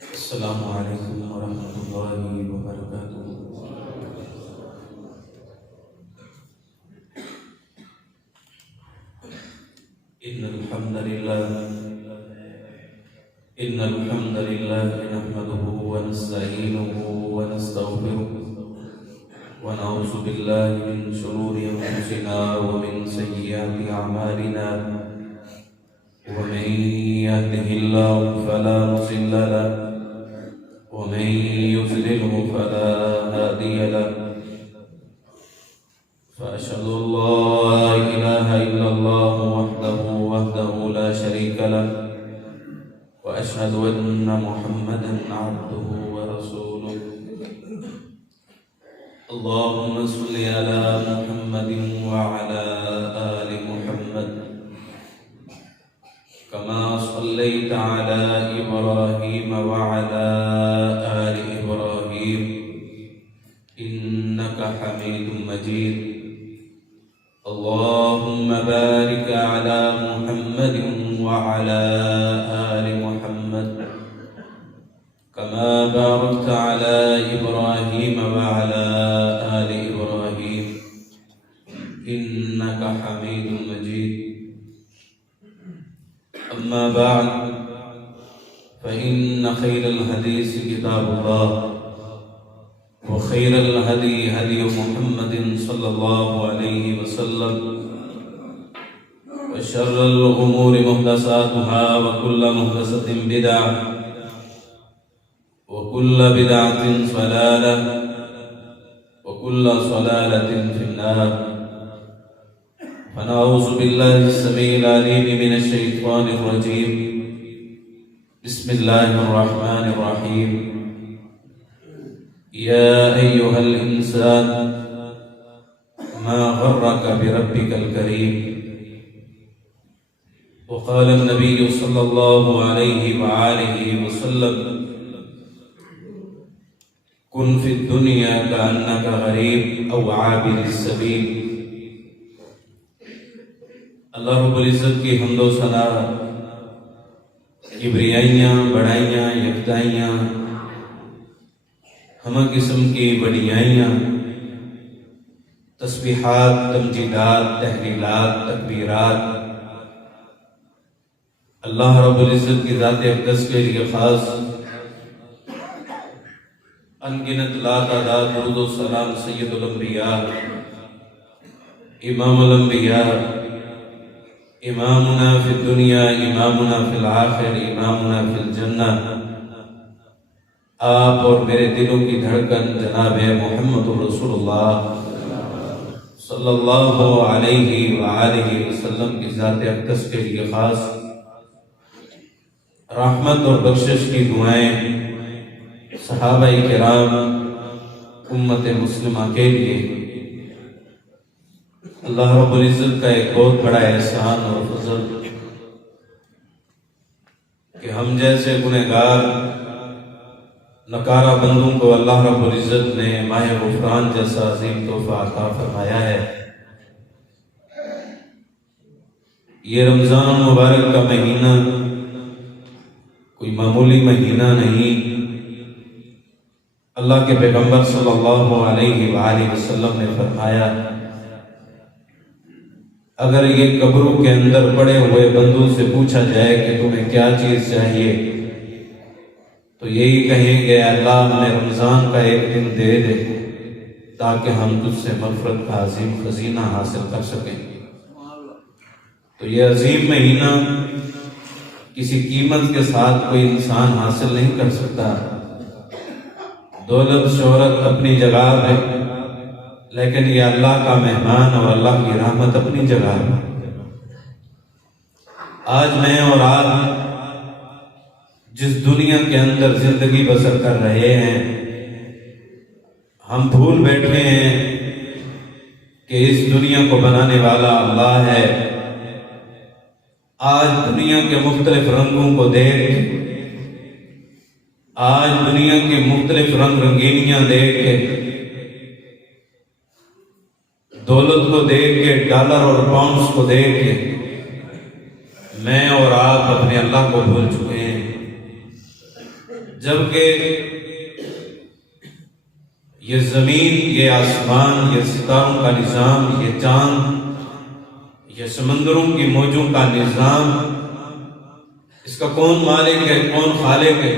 السلام علیکم ورحمۃ اللہ وبرکاتہ۔ إن الحمد لله نحمده ونستعينه ونستغفره ونعوذ بالله من شرور أنفسنا ومن سيئات أعمالنا، ومن يهده الله فلا مضل له ومن يضلله فلا هادي له، فأشهد أن لا إله إلا الله وحده لا شريك له، وأشهد أن محمدا عبده ورسوله۔ اللهم صل على محمد وعلى آل محمد كما صليت على إبراهيم وعلى آل إبراهيم إنك حميد مجيد۔ اللهم بارك على محمد وعلى آل محمد كما باركت على إبراهيم وعلى آل إبراهيم إنك حميد مجيد۔ أما بعد، فإن خير الحديث كتاب الله، وخير الهدي هدي محمد صلى الله عليه وسلم، وشر الأمور محدثاتها، وكل محدثة بدعة، وكل بدعة ضلالة، وكل ضلالة في النار۔ فنعوذ بالله السميع العليم من الشيطان الرجيم، بسم الله الرحمن الرحيم۔ يا أيها الإنسان ما غرك بربك الكريم۔ وقال النبي صلى الله عليه وآله وسلم: كن في الدنيا كأنك غريب أو عابر السبيل۔ اللہ رب العزت کی حمد و ثنا، کبریائیاں، بڑائیاں، یکتائیاں، ہمہ قسم کی بڑیائیاں، تسبیحات، تمجیدات، تحلیلات، تکبیرات اللہ رب العزت کی ذات اقدس کے لیے خاص، انگنت لا تعداد درود و سلام سید الانبیاء، امام الانبیاء، امامنا فی الدنیا، امامنا فی الآخر، امامنا فی الجنہ، آپ اور میرے دلوں کی دھڑکن جناب محمد رسول اللہ صلی اللہ علیہ وآلہ وسلم کی ذات اقدس کے لیے خاص رحمت اور بخشش کی دعائیں صحابہ کرام، امت مسلمہ کے لیے اللہ رب العزت کا ایک بہت بڑا احسان اور فضل کہ ہم جیسے گنہگار نکارہ بندوں کو اللہ رب العزت نے ماہ غفران جیسا عظیم تحفہ عطا فرمایا ہے۔ یہ رمضان المبارک کا مہینہ کوئی معمولی مہینہ نہیں۔ اللہ کے پیغمبر صلی اللہ علیہ وآلہ وسلم نے فرمایا، اگر یہ قبروں کے اندر پڑے ہوئے بندوں سے پوچھا جائے کہ تمہیں کیا چیز چاہیے، تو یہی کہیں گے اللہ ہمیں رمضان کا ایک دن دے دے تاکہ ہم تجھ سے مغفرت کا عظیم خزینہ حاصل کر سکیں۔ تو یہ عظیم مہینہ کسی قیمت کے ساتھ کوئی انسان حاصل نہیں کر سکتا۔ دولت شہرت اپنی جگہ ہے، لیکن یہ اللہ کا مہمان اور اللہ کی رحمت اپنی جگہ ہے۔ آج میں اور آپ جس دنیا کے اندر زندگی بسر کر رہے ہیں، ہم بھول بیٹھے ہیں کہ اس دنیا کو بنانے والا اللہ ہے۔ آج دنیا کے مختلف رنگوں کو دیکھ، آج دنیا کی مختلف رنگ رنگینیاں دیکھ کے، دولت کو دیکھ کے، ڈالر اور پاؤنڈز کو دیکھ کے میں اور آپ اپنے اللہ کو بھول چکے ہیں۔ جبکہ یہ زمین، یہ آسمان، یہ ستاروں کا نظام، یہ چاند، یہ سمندروں کی موجوں کا نظام، اس کا کون مالک ہے، کون خالق ہے؟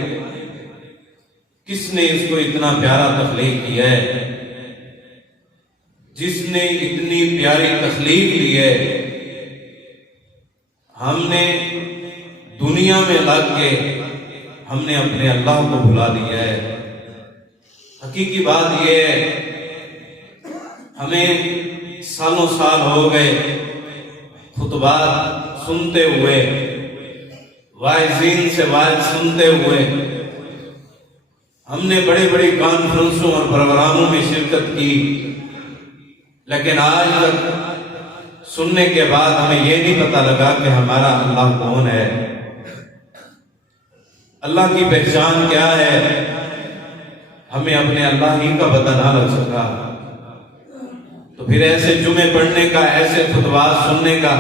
کس نے اس کو اتنا پیارا تخلیق کیا ہے؟ جس نے اتنی پیاری تخلیق کی ہے، ہم نے دنیا میں لگ کے ہم نے اپنے اللہ کو بھلا دیا ہے۔ حقیقی بات یہ ہے، ہمیں سالوں سال ہو گئے خطبات سنتے ہوئے، واعظین سے واعظ سنتے ہوئے، ہم نے بڑے بڑی کانفرنسوں اور پروگراموں میں شرکت کی، لیکن آج تک سننے کے بعد ہمیں یہ نہیں پتہ لگا کہ ہمارا اللہ کون ہے، اللہ کی پہچان کیا ہے۔ ہمیں اپنے اللہ ہی کا پتہ نہ لگ سکا، تو پھر ایسے جمعے پڑھنے کا، ایسے خطبات سننے کا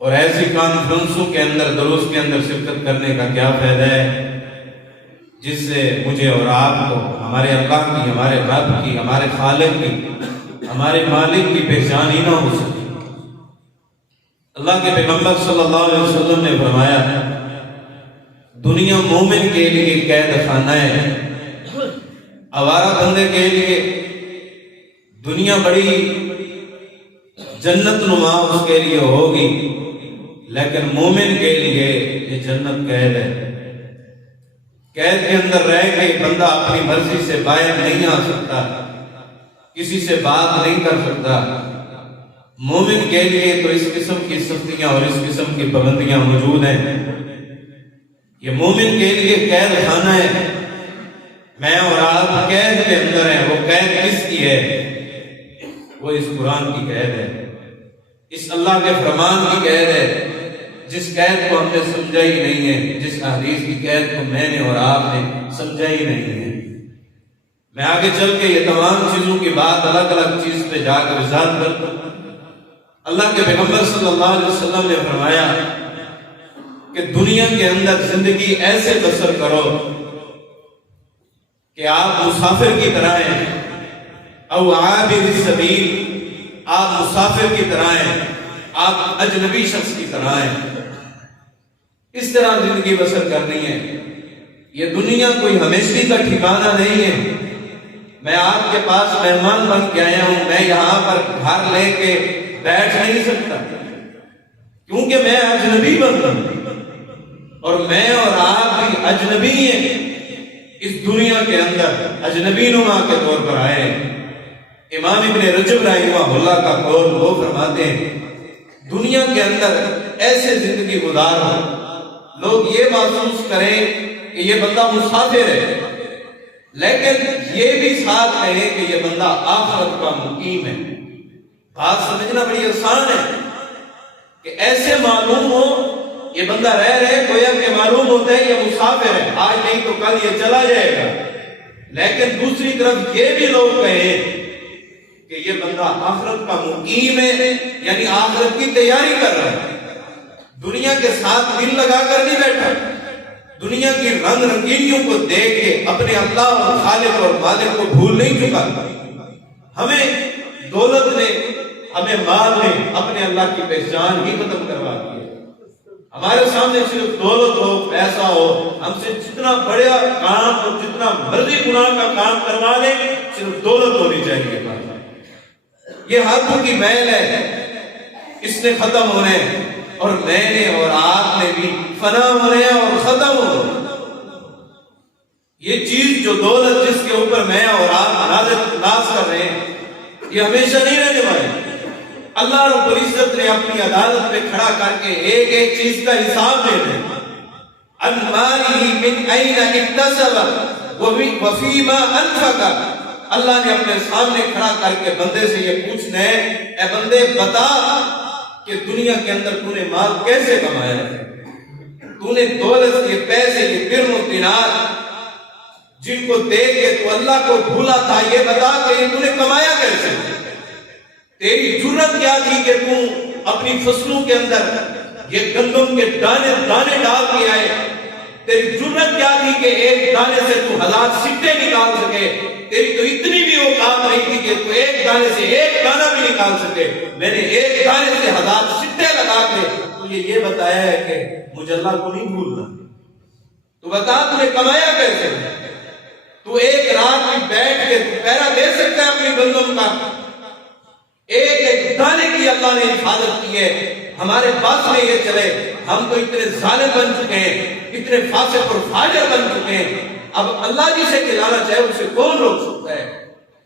اور ایسی کانفرنسوں کے اندر، دروس کے اندر شرکت کرنے کا کیا فائدہ ہے، جس سے مجھے اور آپ کو ہمارے اللہ کی، ہمارے رب کی، ہمارے خالق کی، ہمارے مالک کی پہچان ہی نہ ہو سکی۔ اللہ کے پیغمبر صلی اللہ علیہ وسلم نے فرمایا، دنیا مومن کے لیے قید خانہ ہے، آوارہ بندے کے لیے دنیا بڑی جنت نما اس کے لیے ہوگی، لیکن مومن کے لیے یہ جنت قید ہے۔ قید کے اندر رہ کے بندہ اپنی مرضی سے باہر نہیں آ سکتا، کسی سے بات نہیں کر سکتا۔ مومن کے لیے تو اس قسم کی سختیاں اور اس قسم کی پابندیاں موجود ہیں۔ یہ مومن کے لیے قید خانہ ہے۔ میں اور آپ قید کے اندر ہیں۔ وہ قید کس کی ہے؟ وہ اس قرآن کی قید ہے، اس اللہ کے فرمان کی قید ہے، جس قید کو ہم نے سمجھا ہی نہیں ہے، جس حدیث کی قید کو میں نے اور آپ نے سمجھا ہی نہیں ہے۔ میں آگے چل کے یہ تمام چیزوں کی بات الگ الگ چیز پہ جا کر وضاحت کرتا ہوں۔ اللہ کے پیغمبر صلی اللہ علیہ وسلم نے فرمایا کہ دنیا کے اندر زندگی ایسے بسر کرو کہ آپ مسافر کی طرح ہیں، او عابر السبیل، آپ مسافر کی طرح ہیں، آپ اجنبی شخص کی طرح ہیں۔ اس طرح زندگی بسر کرنی ہے۔ یہ دنیا کوئی ہمیشگی کا ٹھکانہ نہیں ہے۔ میں آپ کے پاس مہمان بن کے آیا ہوں، میں یہاں پر گھر لے کے بیٹھ نہیں سکتا، کیونکہ میں اجنبی بنتا ہوں، اور میں اور آپ بھی اجنبی ہیں۔ اس دنیا کے اندر اجنبی نما کے طور پر آئے۔ امام ابن رجب رحمہ اللہ کا قول، وہ فرماتے ہیں دنیا کے اندر ایسے زندگی گزارو لوگ یہ محسوس کریں کہ یہ بندہ مسافر ہے، لیکن یہ بھی ساتھ کہیں کہ یہ بندہ آخرت کا مقیم ہے۔ بات سمجھنا بڑی آسان ہے کہ ایسے معلوم ہو یہ بندہ رہ رہے گویا کہ معلوم ہوتا ہے یہ مسافر ہے، آج نہیں تو کل یہ چلا جائے گا، لیکن دوسری طرف یہ بھی لوگ کہیں کہ یہ بندہ آخرت کا مقیم ہے، یعنی آخرت کی تیاری کر رہا ہے، دنیا کے ساتھ دل لگا کر نہیں بیٹھا، دنیا کی رنگ رنگینیوں کو دیکھ کے اپنے اللہ اور خالق اور مالک کو بھول نہیں چکا۔ ہمیں دولت نے، ہمیں مال نے اپنے اللہ کی پہچان ہی ختم کروا دی ہے۔ ہمارے سامنے صرف دولت ہو، پیسہ ہو، ہم سے جتنا بڑا کام اور جتنا مرضی گناہ کا کام کروا لیں، صرف دولت ہونی چاہیے۔ یہ ہاتھوں کی میل ہے، اس نے ختم ہونے، اور میں نے اور آپ نے بھی فنا ہونے اور ختم ہونے۔ یہ چیز جو دولت جس کے اوپر میں اور آپ ناز کر رہے ہیں، یہ ہمیشہ نہیں رہنے والے۔ اللہ رب العزت نے اپنی عدالت میں کھڑا کر کے ایک ایک چیز کا حساب دے دیں۔ عن ماله من اين اكتسب وفيما انفق۔ اللہ نے اپنے سامنے کھڑا کر کے بندے سے یہ پوچھنا ہے، اے بندے بتا کہ دنیا کے اندر تو نے مال کیسے کمایا ہے، تو نے دولت کے پیسے، یہ درہم و دینار جن کو دے کے تو اللہ کو بھولا تھا، یہ بتا کہ تو نے کمایا کیسے؟ تیری جرت کیا تھی کہ تو اپنی فصلوں کے اندر یہ گندم کے دانے ڈال کے آئے، تیری جرت کیا تھی کہ ایک دانے سے تو 1000 سکے نکال سکے؟ تیری تو اتنی بھی اوقات نہیں تھی کہ تو ایک دانے سے ایک دانہ بھی نکال سکے۔ میں نے ایک دانے سے 1000 سکے لگا کے تجھے یہ بتایا ہے کہ مجھے اللہ کو نہیں بھولنا۔ تو بتا تو نے کمایا کیسے؟ تو ایک رات میں بیٹھ کے تو پہرا دے سکتا ہے اپنی گندم کا؟ ایک ایک دانے کی اللہ نے حفاظت کی ہے۔ ہمارے پاس میں یہ چلے ہم تو اتنے ظالم بن چکے ہیں، اتنے فاسق اور فاجر بن چکے ہیں، اب اللہ جسے کھلانا چاہے اسے کون روک سکتا ہے؟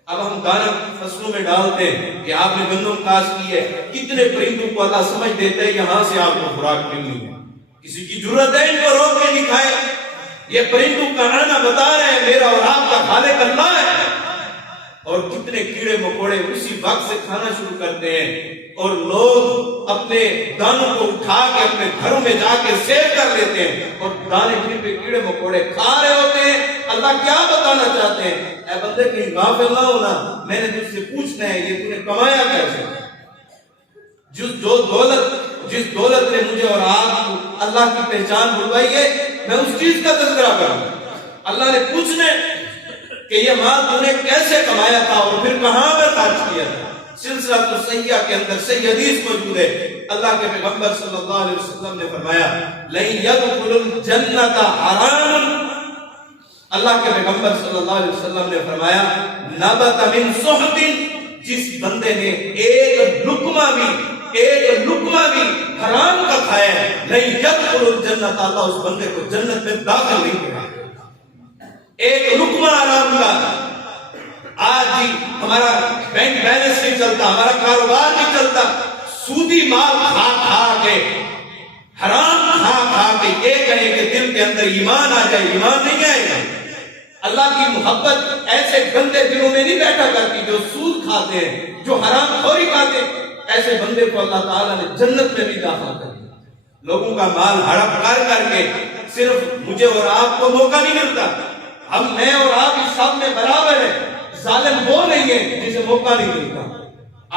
اب ہم دانا فصلوں میں ڈالتے ہیں کہ آپ نے گندم کاشت کی ہے، کتنے پرندوں کو اللہ سمجھ دیتا ہے یہاں سے آپ کو خوراک ملنی ہے۔ کسی کی ضرورت ہے ان کو روک کے دکھائے؟ یہ پرندوں کا آنا بتا رہے ہیں میرا اور آپ کا خالق اللہ ہے۔ اور کتنے کیڑے مکوڑے اسی وقت سے کھانا شروع کرتے ہیں، اور لوگ اپنے دانوں کو اٹھا کے اپنے گھروں میں جا کے سیو کر لیتے ہیں، اور دانے جن پہ کیڑے مکوڑے کھا رہے ہوتے ہیں۔ اللہ کیا بتانا چاہتے ہیں؟ اے بندے کہیں غافل نہ ہونا، میں نے تجھ سے پوچھنا ہے یہ تو نے کمایا کیسے؟ جس دولت نے مجھے اور آپ کو اللہ کی پہچان بلوائی ہے، میں اس چیز کا تذکرہ کروں۔ اللہ نے پوچھنا کہ یہ مال تو نے کیسے کمایا تھا اور پھر کہاں پر خرچ کیا تھا۔ سلسلہ الصحیحہ کے اندر صحیح حدیث موجود ہے، اللہ کے پیغمبر صلی اللہ علیہ وسلم نے فرمایا لَن يَدْخُلُ الْجَنَّةَ حَرَامٌ، اللہ کے پیغمبر صلی اللہ علیہ وسلم نے فرمایا نَبَتَ مِن صُحْتٍ، جس بندے نے ایک لقمہ بھی حرام کا کھایا ہے، لَن يَدْخُلُ الْجَنَّةَ، اللہ اس بندے کو جنت میں داخل نہیں کرے۔ ایک لقمہ حرام کا۔ آج جی ہمارا بینک بیلنس نہیں چلتا، ہمارا کاروبار نہیں چلتا، سودی مال کھا کھا کے، حرام کھا کھا کے یہ کہیں کہ دل کے اندر ایمان آ جائے، ایمان نہیں آئے گا۔ اللہ کی محبت ایسے گندے دلوں میں نہیں بیٹھا کرتی جو سود کھاتے ہیں، جو حرام خوری کھاتے ہیں۔ ایسے بندے کو اللہ تعالیٰ نے جنت میں بھی داخل کر دیا۔ لوگوں کا مال ہڑپ کر کے صرف مجھے اور آپ کو موقع نہیں ملتا، ہم میں اور آپ اس سب میں برابر ہیں۔ ظالم وہ نہیں ہے جسے موقع نہیں ملتا۔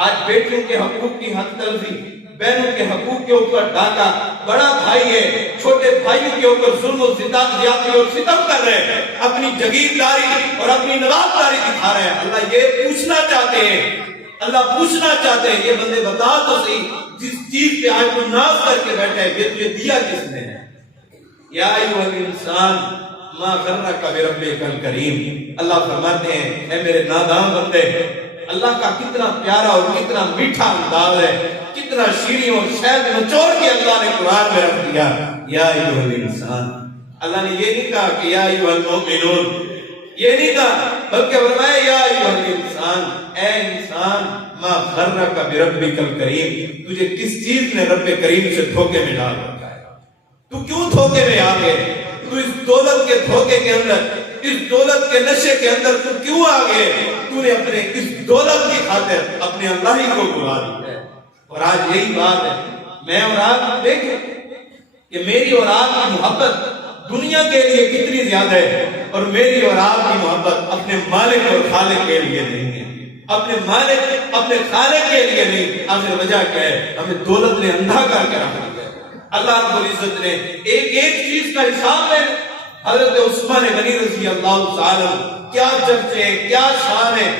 آج بیٹیوں کے حقوق کی حد تلفی، بہنوں کے حقوق کے اوپر ڈاکہ، بڑا بھائی ہے چھوٹے بھائیوں کے اوپر ظلم و زیادتی اور ستم کر رہے ہیں، اپنی جگیرداری اور اپنی نوابداری دکھا رہے ہیں۔ اللہ یہ پوچھنا چاہتے ہیں، اللہ پوچھنا چاہتے ہیں، یہ بندے بتا تو صحیح جس چیز پہ آج تو ناز کر کے بیٹھے ہیں یہ تجھے دیا کس نے ہے؟ یا ایھا الانسان ما غرک بربک الکریم، اللہ فرماتے ہیں اے میرے نادان بندے، اللہ کا کتنا پیارا اور کتنا میٹھا انداز ہے، کتنا شیریں اور شہد نچوڑ کے اللہ نے قرآن میں رکھ دیا یا ایھا الانسان۔ اللہ نے یہ نہیں کہا کہ یا ایھا المؤمنون، یہ نہیں کہا، بلکہ فرمایا یا ایھا الانسان، اے انسان ما غرک بربک الکریم، تجھے کس چیز نے رب کریم سے دھوکے میں ڈال رکھا ہے؟ تو کیوں دھوکے میں آ گئے؟ تو اس دولت کے دھوکے کے اندر، اس دولت کے نشے کے اندر تو کیوں آ گئے؟ تو نے اپنے اس دولت کی خاطر اپنے اللہ ہی کو بھلا دیا ہے۔ اور آج یہی بات ہے، میں اور آپ دیکھیں کہ میری اور آپ کی محبت دنیا کے لیے کتنی زیادہ ہے، اور میری اور آپ کی محبت اپنے مالک اور خالق کے لیے نہیں ہے، اپنے مالک اپنے خالق کے لیے نہیں۔ آخر وجہ کیا ہے؟ ہمیں دولت نے اندھا کر کے رکھ دیا۔ اللہ رب العزت نے ایک چیز کا حساب ہے۔ حضرت عثمان غنی رضی اللہ تعالی کیا چرچے، کیا شان ہے،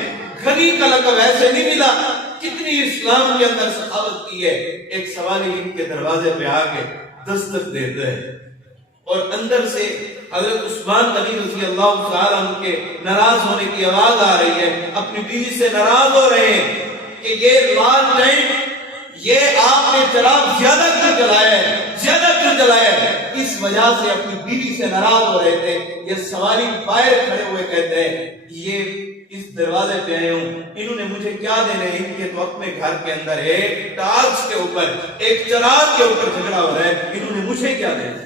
غنی کا لقب ایسے نہیں ملا، کتنی اسلام کے اندر سخاوت کی ہے۔ ایک سوالی ان کے دروازے پہ آ کے دستک دیتے ہیں، اور اندر سے حضرت عثمان غنی رضی اللہ تعالی عنہ کے ناراض ہونے کی آواز آ رہی ہے، اپنی بیوی سے ناراض ہو رہے ہیں کہ یہ لال ٹائم یہ آپ نے چراغ زیادہ کیوں جلایا ہے، زیادہ کیوں جلایا ہے؟ اس وجہ سے اپنی بیوی سے ناراض ہو رہے تھے۔ یہ سواری باہر کھڑے ہوئے کہتے ہیں یہ اس دروازے پہ آئے ہوں، انہوں نے مجھے کیا دینے؟ ان کے تو اپنے گھر کے اندر ایک ٹارچ کے اوپر، ایک چراغ کے اوپر جھگڑا ہو رہا ہے، انہوں نے مجھے کیا دینا؟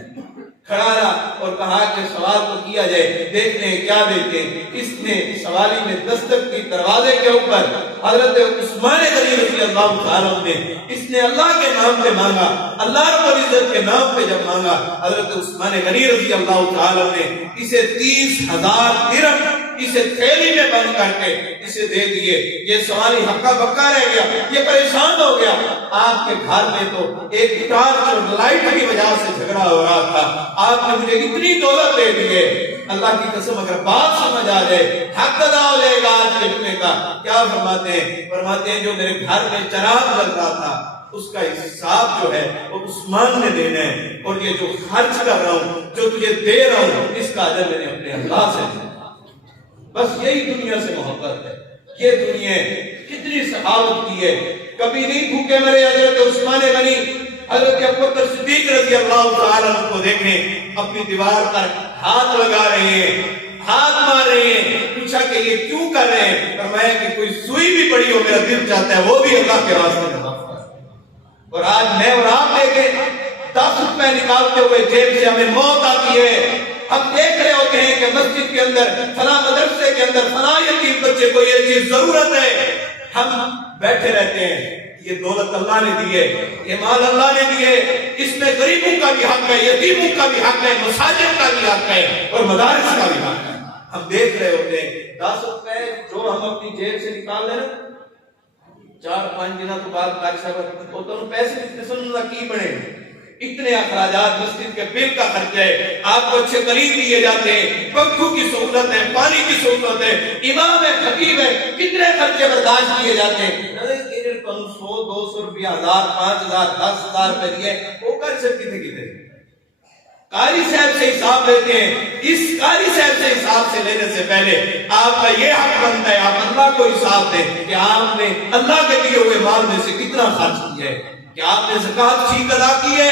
کھڑا رہا اور کہا کہ سوال تو کیا جائے، دیکھتے ہیں کیا دیتے ہیں۔ اس نے سوالی میں دستک کی دروازے کے اوپر، حضرت عثمان غنی رضی اللہ تعالیٰ نے اس نے اللہ کے نام پہ مانگا، اللہ رب العزت کے نام پہ جب مانگا، حضرت عثمان غنی رضی اللہ تعالیٰ نے اسے 30,000 درہم اسے تھیلی میں بند کر کے اسے دے دیے. یہ سوالی ہکا بکا رہ گیا, یہ پریشان ہو گیا. آپ کے گھر میں تو ایک ٹارچ اور لائٹ کی وجہ سے جھگڑا ہو رہا تھا, آپ نے مجھے اتنی دولت دے دی ہے. اللہ کی قسم اگر بات سمجھ آ جائے, حق ادا ہو جائے گا آج کے جمعے کا. کیا فرماتے ہیں؟ فرماتے ہیں جو میرے گھر میں چراغ جل رہا تھا اس کا حساب جو ہے وہ عثمان نے دینا ہے, اور یہ جو خرچ کر رہا ہوں, جو تجھے دے رہا ہوں, اس کا اجر میں نے اپنے اللہ سے دینا. بس یہی دنیا سے محبت ہے. یہ دنیا کتنی سخاوت کی ہے, کبھی نہیں بھوکے مرے. حضرت عثمان غنی, حضرت ابوبکر صدیق رضی اللہ تعالیٰ عنہ کو دیکھیں اپنی دیوار پر ہاتھ لگا رہے ہیں, ہاتھ مار رہے ہیں. پوچھا کہ یہ کیوں کر رہے ہیں؟ فرمایا کہ کوئی سوئی بھی پڑی ہو, میرا دل چاہتا ہے وہ بھی اللہ کے راستے میں وقف کر. اور آج میں اور آپ دیکھیں 10 روپے نکالتے ہوئے جیب سے ہمیں موت آتی ہے. ہم دیکھ رہے ہوتے ہیں کہ مسجد کے اندر, فلاں مدرسے کے اندر فلاں یتیم بچے کو یہ چیز ضرورت ہے, ہم بیٹھے رہتے ہیں. یہ دولت اللہ نے دی ہے, یہ مال اللہ نے دی ہے, اس میں غریبوں کا بھی حق ہے, یتیموں کا بھی حق ہے, مساجد کا بھی حق ہے, اور مدارس کا بھی حق ہے. ہم دیکھ رہے ہوتے ہیں 10 روپے جو ہم اپنی جیب سے نکال لیں نا, 4-5 دنوں کے بعد تو پیسے کتنے سننا کی بڑھے, اتنے اخراجات, مسجد کے بل کا خرچہ ہے, آپ کو اچھے قریب دیے جاتے ہیں, پنکھوں کی سہولت ہے, پانی کی سہولت ہے, امام ہے, خطیب ہے, کتنے خرچے برداشت کیے جاتے ہیں. 100-200 روپیہ, 1000, 5000, 10,000 روپے دیے, وہ کر سکتے کتنے قاری صاحب سے حساب لیتے ہیں. اس قاری صاحب سے حساب سے لینے سے پہلے آپ کا یہ حق بنتا ہے آپ اللہ کو حساب دیں کہ آپ نے اللہ کے دیے ہوئے مال میں سے کتنا خرچ کیا ہے, کہ آپ نے زکوٰۃ ٹھیک ادا کی ہے,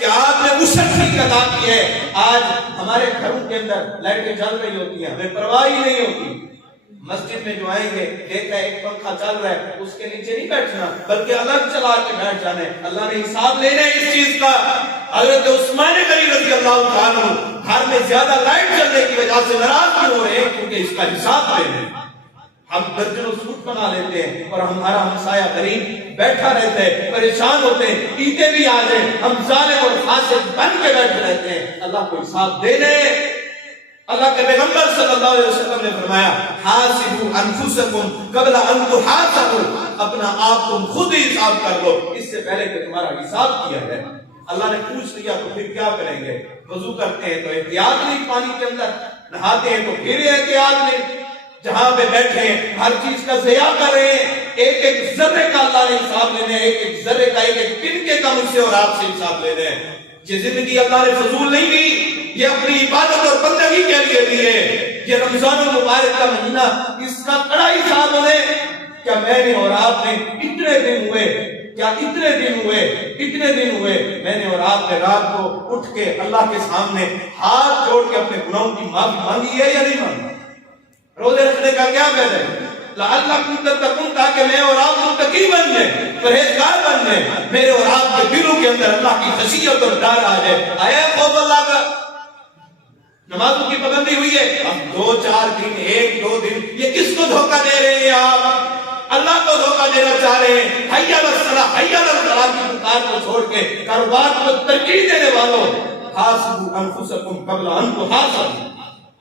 کہ آپ نے عشر ٹھیک ادا کی ہے. آج ہمارے گھروں کے اندر لائٹیں جل رہی ہوتی ہیں, ہمیں پرواہ ہی نہیں ہوتی. مسجد میں جو آئیں گے دیکھا ایک پنکھا چل رہا ہے, اس کے نیچے نہیں بیٹھنا بلکہ الگ چلا کے بیٹھ جانا ہے. اللہ نے حساب لینا ہے اس چیز کا. حضرت عثمان غنی رضی اللہ تعالیٰ عنہ گھر میں زیادہ لائٹ چلنے کی وجہ سے ناراض کیوں ہو رہے ہیں؟ کیونکہ اس کا حساب لینا ہے. ہم درجنوں سوٹ بنا لیتے ہیں اور ہمارا ہمسایہ غریب بیٹھا رہتا ہے, پریشان ہوتے ہیں, عیدیں بھی آ جائیں ہم ظالم اور فاسق بن کے بیٹھے رہتے ہیں. اللہ کو حساب دینے. اللہ کے پیغمبر صلی اللہ علیہ وسلم نے فرمایا حاسبوا انفسکم قبل ان تحاسبوا, اپنا آپ تم خود ہی حساب کر لو اس سے پہلے کہ تمہارا حساب کیا جائے. اللہ نے پوچھ لیا تو پھر کیا کریں گے؟ وضو کرتے ہیں تو احتیاط نہیں پانی کے اندر, نہاتے ہیں تو پھر احتیاط نہیں, جہاں پہ بیٹھے ہیں ہر چیز کا ضیاع کر رہے ہیں. ایک ایک ذرے کا اللہ نے حساب لینا ہے, ایک ایک ذرے کا, ایک ایک تنکے کا مجھ سے اور آپ سے حساب لینا ہے. یہ زندگی اللہ نے فضول نہیں دی, یہ اپنی عبادت اور بندگی کے لیے دی ہے. یہ رمضان المبارک کا مہینہ, اس کا کڑا حساب ہونے. کیا میں نے اور آپ نے اتنے دن ہوئے, کیا اتنے دن ہوئے میں نے اور آپ نے رات کو اٹھ کے اللہ کے سامنے ہاتھ جوڑ کے اپنے گناہوں کی معافی مانگی ہے یا نہیں مانگی؟ روزے رکھنے کا کیا فائدہ ہے؟ لعلکم تتقون, تاکہ میں اور آپ متقی بن جائیں, پرہیزگار بن جائیں, میرے اور آپ کے دلوں کے اندر اللہ کی خشیت اور ڈر آ جائے. آیا خوف اللہ کا؟ نمازوں کی پابندی ہوئی ہے, ہم 2-4 دن 1-2 دن, یہ کس کو دھوکہ دے رہے ہیں آپ؟ اللہ کو دھوکہ دینا چاہ رہے ہیں. حی علی الصلاۃ, حی علی الفلاح کی پکار کو چھوڑ کے کاروبار کو ترجیح دینے والوں, حاسبوا انفسکم قبل ان تحاسبوا,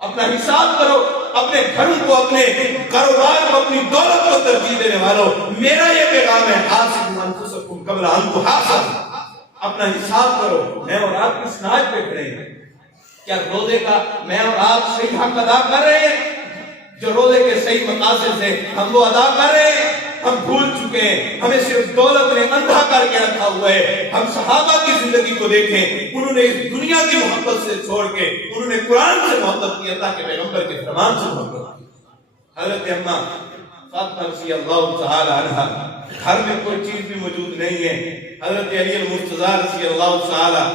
اپنا حساب کرو, اپنے گھروں کو, اپنے کاروبار کو, اپنی دولت کو ترجیح دینے والوں, میرا یہ پیغام ہے حاسبوا انفسکم قبل ان تحاسبوا, اپنا حساب کرو. میں اور آپ کس ناج پہ کھڑے ہیں؟ کیا روزے کا میں اور آپ صحیح حق ادا کر رہے ہیں؟ جو روزے کے صحیح مقاصد سے ہم وہ ادا کر رہے ہیں؟ ہم بھول چکے ہیں, ہمیں صرف دولت نے اندھا کر کے رکھا ہوا ہے. ہم صحابہ کی زندگی کو دیکھیں, انہوں نے اس دنیا کی محبت سے چھوڑ کے انہوں نے قرآن سے محبت کی, اللہ کے پیغمبر کے فرمان سے محبت کی. حضرت اماں فاطمہ رضی اللہ تعالی عنہا, گھر میں کوئی چیز بھی موجود نہیں ہے, حضرت علی المرتضیٰ رضی اللہ تعالی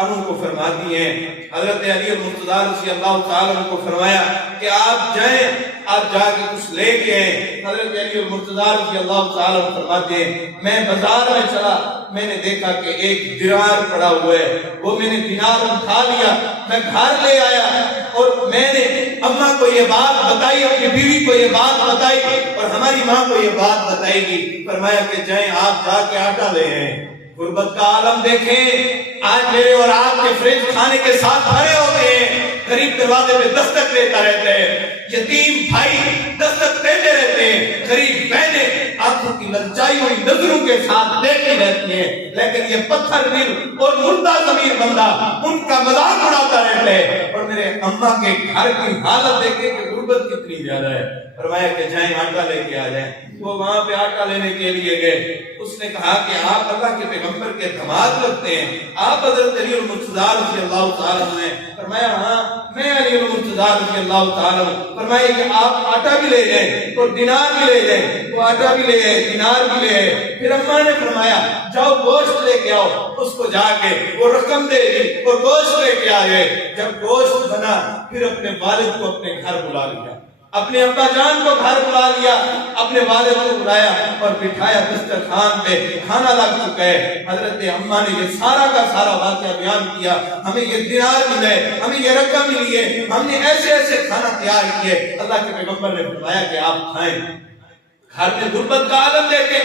عنہ کو فرماتی ہیں, حضرت علی المرتضیٰ رضی اللہ تعالی عنہ کو فرمایا کہ آپ جائیں, آپ جا کے کچھ لے کے آئیں. حضرت علی المرتضیٰ رضی اللہ تعالی عنہ فرماتے ہیں میں بازار میں چلا, میں نے دیکھا کہ ایک دینار پڑا ہوا ہے, وہ میں نے دینار اٹھا لیا, میں گھر لے آیا اور میں نے اماں کو یہ بات بتائی, اپنی بیوی کو یہ بات بتائی اور ہماری ماں کو یہ بات بتائے گی. فرمایا کہ جائیں آپ جا کے آٹا لے آئیں. غربت کا عالم دیکھیں, آج میرے اور آپ کے فریج کھانے کے ساتھ بھرے ہوتے ہیں, غریب دروازے پہ دستک دیتا رہتا ہے، یتیم بھائی دستک دیتے رہتے ہیں، غریب بہنیں آنکھوں کی للچائی ہوئی نظروں کے ساتھ دیکھتی رہتی ہیں، لیکن یہ پتھر دل اور مردہ ضمیر بندہ ان کا مذاق اڑاتا رہتا ہے۔ اور میرے اماں کے گھر کی حالت دیکھیں کہ غربت کتنی زیادہ ہے۔ فرمایا کہ جائیں آٹا لے کے آ جائیں۔ وہ وہاں پہ آٹا لینے کے لیے گئے۔ اس نے کہا کہ آپ اللہ کے پیغمبر کے داماد لگتے ہیں، آپ حضرت علی المرتضیٰ رضی اللہ تعالیٰ عنہ۔ فرمایا ہاں میں علی المرتضیٰ رضی اللہ تعالیٰ عنہ۔ فرمایا کہ آپ آٹا بھی لے جائیں اور دینار بھی لے جائیں۔ وہ آٹا بھی لے آئے، دینار بھی لے آئے۔ پھر اماں نے فرمایا جاؤ گوشت لے کے آؤ، اس کو جا کے وہ رقم دے دی اور گوشت لے کے آئے۔ جب گوشت بنا پھر اپنے والد کو اپنے گھر بلا لیا، اپنے ابا جان کو گھر بلا لیا، اپنے والد کو بلایا اور بٹھایا دسترخوان پہ، کھانا لگ چکا ہے۔ حضرت اماں نے یہ سارا کا سارا واقعہ بیان کیا، ہمیں یہ دینار ملے، ہمیں یہ رقم ملی ہے، ہم نے ایسے ایسے کھانا تیار کیے۔ اللہ کے پیغمبر نے فرمایا کہ آپ کھائیں۔ گھر میں غربت کا عالم دیکھے،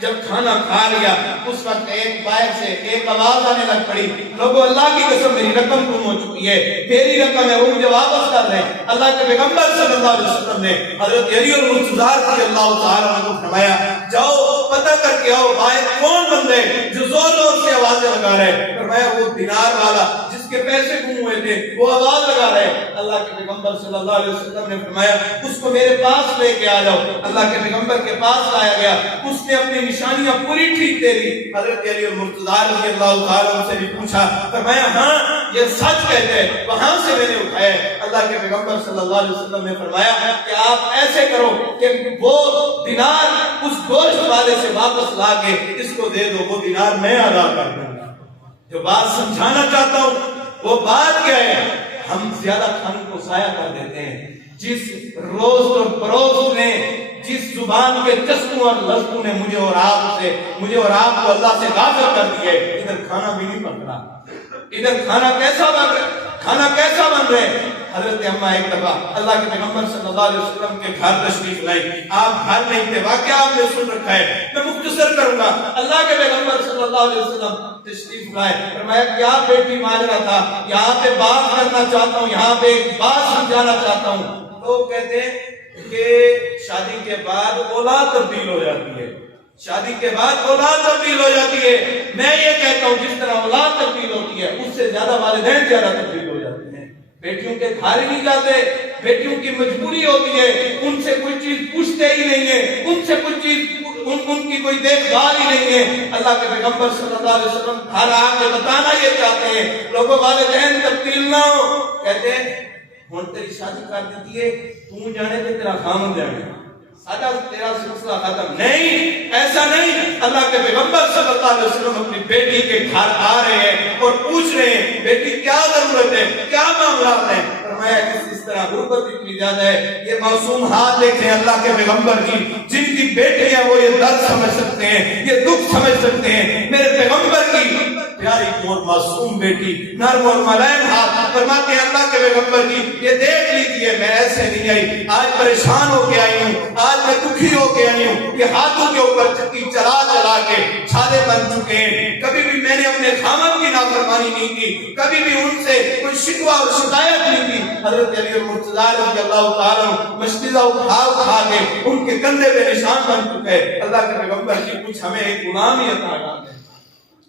جب کھانا کھا لیا اس وقت ایک باہر سے ایک آواز آنے لگ پڑی، لوگوں اللہ کی قسم میری رقم گم ہو چکی ہے، میری رقم ہے وہ مجھے واپس کر دیں۔ اللہ کے پیغمبر صلی اللہ علیہ وسلم نے حضرت علی المرتضیٰ رضی اللہ تعالیٰ عنہ کو فرمایا جاؤ پتہ کر کے آؤ باہر کون بندے جو زور زور سے آوازیں لگا رہے۔ فرمایا وہ دینار والا جس کے پیسے گم ہوئے تھے وہ آواز لگا رہے۔ اللہ کے پیغمبر صلی اللہ علیہ وسلم نے فرمایا اس کو میرے پاس لے کے آ جاؤ۔ اللہ کے پیغمبر کے پاس لایا گیا، اس نے اپنی نشانیاں پوری ٹھیک دے دی۔ حضرت علی المرتضیٰ رضی اللہ تعالیٰ عنہ سے بھی پوچھا، فرمایا ہاں یہ سچ کہتے ہیں، وہاں سے میں نے اٹھایا ہے۔ اللہ کے پیغمبر صلی اللہ علیہ وسلم نے فرمایا کہ آپ ایسے کرو کہ وہ دینار اس گوشت والے سے واپس لا کے اس کو دے دو، وہ دینار میں ادا کر دوں گا۔ جو بات سمجھانا چاہتا ہوں وہ بات کیا ہے، ہم زیادہ کھانے کو ضائع کر دیتے ہیں۔ جس روز اور بروز نے، جس زبان کے چسکوں اور لذتوں نے مجھے اور آپ کو اللہ سے غافل کر دیے، ادھر کھانا بھی نہیں پک رہا، ادھر کھانا کیسا بن رہے ہیں۔ حضرت اماں ایک دفعہ اللہ کے پیغمبر صلی اللہ علیہ وسلم کے گھر تشریف لائی، آپ گھر نہیں تھے، واقعہ آپ نے سن رکھا ہے، میں مختصر کروں گا۔ اللہ کے پیغمبر صلی اللہ علیہ وسلم تشریف لائے، فرمایا کیا بیٹی ماجرا تھا، یہاں پہ بات کرنا چاہتا ہوں، یہاں پہ ایک بات سمجھانا چاہتا ہوں۔ لوگ کہتے ہیں کہ شادی کے بعد اولاد تبدیل ہو جاتی ہے، شادی کے بعد اولاد تبدیل ہو جاتی ہے۔ میں یہ کہتا ہوں جس طرح اولاد تبدیل ہوتی ہے اس سے زیادہ والدین زیادہ تبدیل ہو جاتے ہیں۔ بیٹیوں کے گھر ہی نہیں جاتے، بیٹیوں کی مجبوری ہوتی ہے، ان سے کوئی چیز پوچھتے ہی نہیں ہے، ان سے کوئی چیز ان کی کوئی دیکھ بھال ہی نہیں ہے۔ اللہ کے پیغمبر صلی اللہ علیہ وسلم گھر آ کے بتانا یہ چاہتے ہیں لوگوں والدین تبدیل نہ ہو، کہتے ہیں ہن تیری شادی کر دیتی ہے، تو جانے تے تیرا خامن جانے، سادہ تیرا سلسلہ ختم نہیں، ایسا نہیں۔ اللہ کے پیغمبر صلی اللہ علیہ وسلم اپنی بیٹی کے گھر آ رہے ہیں اور پوچھ رہے ہیں بیٹی کیا ضرورت ہے، کیا معاملات ہیں۔ فرمایا اس طرح غربت اتنی زیادہ ہے، یہ معصوم ہاتھ دیکھیں اللہ کے پیغمبر کی، جن کی بیٹے ہیں وہ یہ درد سمجھ سکتے ہیں، یہ دکھ سمجھ سکتے ہیں۔ میرے پیغمبر کی پیاری اور معصوم بیٹی نرم اور ملائم ہاتھ، فرماتے ہیں اللہ کے پیغمبر کی یہ دیکھ لیجیے میں ایسے نہیں آئی، آج پریشان ہو کے آئی ہوں، آج میں دکھی ہو کے آئی ہوں، یہ ہاتھوں کے اوپر چکی چلا چلا کے چھالے بن چکے ہیں۔ کبھی بھی میں نے اپنے خامن کی نافرمانی نہیں کی، کبھی بھی ان سے کوئی شکوہ اور شکایت نہیں کی۔ حضرت علی المرتضیٰ رضی اللہ تعالیٰ مشکلہ اٹھا کے ان کے کندھے پہ نشان بن چکے۔ اللہ کے پیغمبر کی کچھ ہمیں ایک غلام ہی عطا کر دے،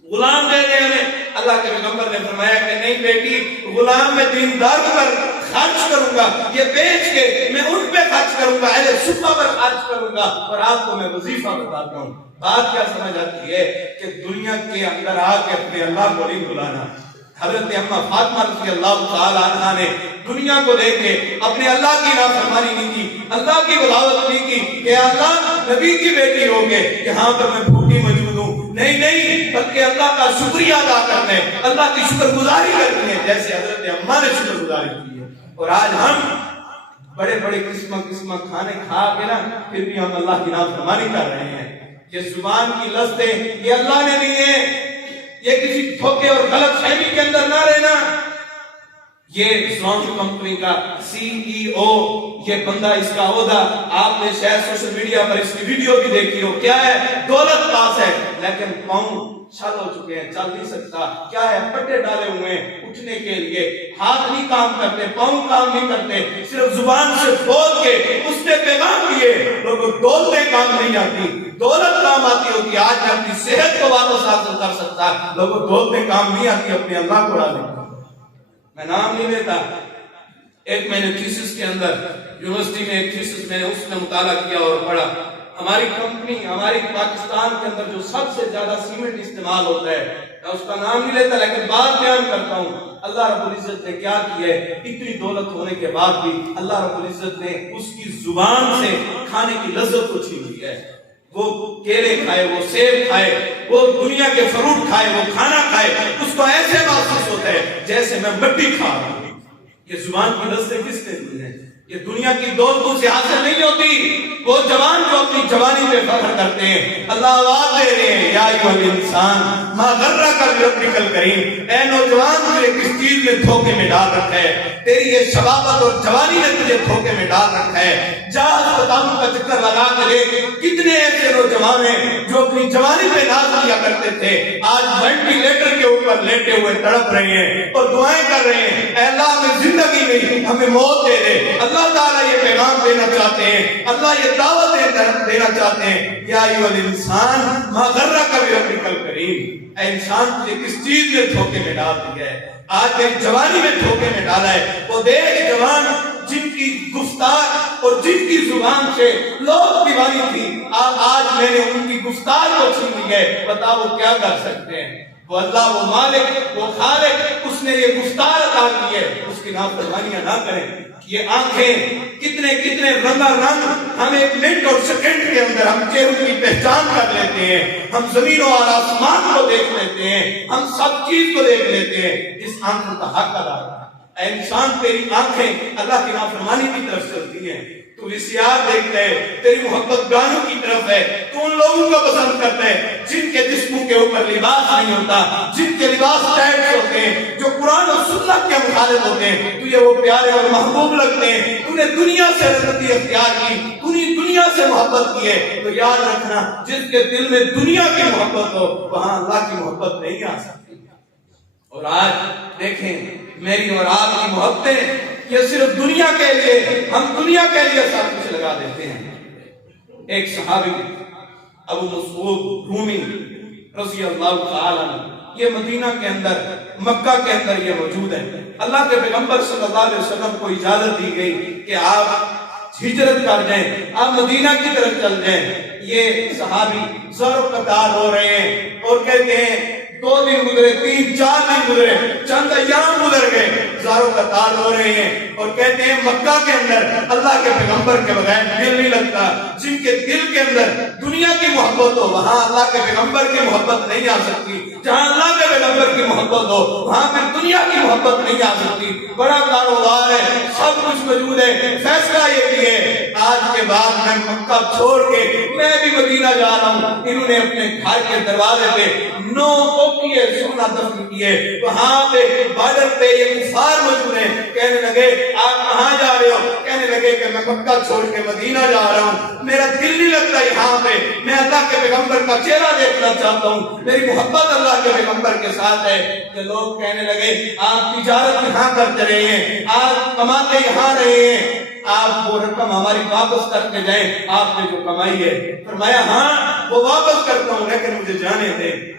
غلام دے دے ہمیں۔ اللہ کے پیغمبر نے فرمایا کہ نہیں بیٹی، غلام میں دیندار پر خرچ کروں گا، یہ بیچ کے میں ان پہ خرچ کروں گا، اہل صفہ پر خرچ کروں گا۔ اور آپ کو میں وظیفہ بتاتا ہوں، بات کیا سمجھ آتی ہے کہ دنیا کے اندر آ کے اپنے اللہ کو نہیں بلانا۔ حضرت اماں فاطمہ رضی اللہ تعالی عنہا نے دنیا کو دیکھ کے اپنے اللہ کی نافرمانی نہیں کی، اللہ کی بغاوت نہیں کی کہ اللہ نبی کی بیٹی ہو گئے یہاں پر میں بھوکی موجود ہوں، نہیں، بلکہ اللہ کا شکریہ ادا کرنے، اللہ کی شکر گزاری کرنی ہے، جیسے حضرت اماں نے شکر گزاری کی ہے۔ اور آج ہم بڑے بڑے قسم کھانے کھا کے نا پھر بھی ہم اللہ کی نافرمانی کر رہے ہیں۔ یہ زبان کی لذتیں یہ اللہ نے دی ہیں، یہ کسی دھوکے اور غلط فہمی کے اندر نہ رہنا، یہ زون کمپنی کا سی ای او، یہ بندہ، اس کا عہدہ آپ نے شاید سوشل میڈیا پر اس کی ویڈیو بھی دیکھی ہو. کیا ہے؟ دولت پاس ہے لیکن پاؤں چھل ہو چکے ہیں، چل نہیں سکتا. کیا ہے؟ پٹے ڈالے ہوئے ہیں اٹھنے کے لیے، ہاتھ نہیں کام کرتے، پاؤں کام نہیں کرتے، صرف زبان سے بول کے اس نے پیغام دیے. لوگوں دولتیں کام نہیں آتی، دولت کام آتی ہوتی. آج میں اپنی صحت کو واپس حاصل کر سکتا، لوگوں دولتیں کام نہیں آتی اپنے اللہ کو ڈالنے. میں نام نہیں لیتا. ایک میں نے تھیسس کے اندر یونیورسٹی میں ایک تھیسس میں نے اس میں مطالعہ کیا اور پڑھا. ہماری کمپنی، ہماری پاکستان کے اندر جو سب سے زیادہ سیمنٹ استعمال ہوتا ہے، میں اس کا نام نہیں لیتا لیکن بات بیان کرتا ہوں. اللہ رب العزت نے کیا کیا ہے؟ اتنی دولت ہونے کے بعد بھی اللہ رب العزت نے اس کی زبان سے کھانے کی لذت کو چھین لی ہے. وہ کیلے کھائے، وہ سیب کھائے، وہ دنیا کے فروٹ کھائے، وہ کھانا کھائے، اس کو ایسے محسوس ہوتا ہے جیسے میں مٹی کھا رہا ہوں. یہ زبان کی لذت کس نے دی ہے؟ یہ دنیا کی دولتوں سے حاصل نہیں ہوتی. وہ جوان جو اپنی جوانی پہ فخر کرتے ہیں، اللہ آواز دے رہے ہیں، یا ایھا الانسان ما غرک بربک الکریم. اے نوجوان، تجھے کس چیز نے دھوکے میں ڈال رکھا ہے؟ تیری یہ شبابت اور جوانی نے تجھے دھوکے میں ڈال رکھا ہے. جا اسپتالوں کا چکر لگا کے دیکھ، کتنے ایسے نوجوان ہیں جو اپنی جوانی پہ ناز کیا کرتے تھے، آج وینٹیلیٹر کے اوپر لیٹے ہوئے تڑپ رہے ہیں اور دعائیں کر رہے ہیں، اے اللہ ہمیں زندگی نہیں، ہمیں موت دے دے. اللہ تعالیٰ یہ پیغام دینا چاہتے ہیں، اللہ یہ دعوت دینا چاہتے ہیں، یا ایھا الانسان ما غرک بربک الکریم. اے انسان، تجھے کس چیز نے دھوکے میں ڈال دیا ہے؟ آج تیری جوانی میں دھوکے میں ڈالا ہے. وہ دیکھ جوان جن کی گفتار اور جن کی زبان سے لوگ دیوانی تھی، آج میں نے ان کی گفتار کو چھین لی ہے. بتاؤ وہ کیا کر سکتے ہیں؟ وہ اللہ، وہ مالک، وہ خالق، اس نے یہ گفتار عطا کی ہے، اس کی نافرمانیاں نہ کریں. یہ آنکھیں کتنے کتنے رنگا رنگ ہم ایک منٹ اور سیکنڈ کے اندر ہم چہروں کی پہچان کر لیتے ہیں، ہم زمین و آسمان کو دیکھ لیتے ہیں، ہم سب چیز کو دیکھ لیتے ہیں. اس آنکھوں کا حق ادا کرنا. اے انسان، تیری آنکھیں اللہ کی نافرمانی کی طرف چلتی ہیں، تو ویسیار دیکھتا ہے، تیری محبت گانوں کی طرف ہے، تو ان لوگوں کو پسند کرتا ہے جن کے جسموں کے اوپر لباس نہیں ہوتا، جن کے لباس ٹائٹ ہوتے ہیں، جو قرآن اور سنت کے مخالف ہوتے ہیں. تجھے وہ پیارے اور محبوب لگتے ہیں. تو نے دنیا سے رضامندی اختیار کی، تو نے دنیا سے محبت کی ہے. تو یاد رکھنا، جس کے دل میں دنیا کی محبت ہو وہاں اللہ کی محبت نہیں آ سکتی. اور آج دیکھیں میری اور آپ کی محبتیں، یہ صرف دنیا کے لیے، ہم دنیا کے لیے سب کچھ لگا دیتے ہیں. ایک صحابی ابو مسعود رومی رضی اللہ تعالی عنہ، یہ مدینہ کے اندر، مکہ کے اندر یہ موجود ہے. اللہ کے پیغمبر صلی اللہ علیہ وسلم کو اجازت دی گئی کہ آپ ہجرت کر جائیں، آپ مدینہ کی طرف چل جائیں. یہ صحابی زر و قطار ہو رہے ہیں اور کہتے ہیں 2 دن گزرے، 3-4 دن گزرے، چند ایام گزر گئے، زاروں کا تال ہو رہے ہیں اور کہتے ہیں مکہ کے اندر اللہ کے پیغمبر کے بغیر دل نہیں لگتا. جن کے دل کے اندر دنیا کی محبت ہو وہاں اللہ کے پیغمبر کی محبت نہیں آ سکتی. جہاں اللہ کے پیغمبر کی محبت ہو وہاں پھر دنیا کی محبت نہیں آ سکتی. بڑا کاروبار ہے، سب کچھ موجود ہے، فیصلہ یہ بھی ہے آج کے بعد میں مکہ چھوڑ کے میں بھی مدینہ جا رہا ہوں. انہوں نے اپنے گھر کے دروازے پہ 9 اوکیے سونا دفن کیے. وہاں پہ بارڈر پہ یہ کفار موجود ہیں. کہنے لگے آپ کہاں جا رہے ہو؟ کہنے لگے کہ میں مکہ چھوڑ کے مدینہ جا رہا ہوں، میرا دل نہیں لگتا یہاں پہ، میں اللہ کے پیغمبر کا چہرہ دیکھنا چاہتا ہوں، میری محبت اللہ کے پیغمبر کے ساتھ ہے. کہ لوگ کہنے لگے آپ تجارت یہاں کرتے رہے ہیں، آپ کماتے یہاں رہے ہیں، آپ وہ رقم ہماری واپس کر کے جائیں آپ نے جو کمائی ہے. فرمایا ہاں وہ واپس کرتا ہوں لیکن مجھے جانے دیں.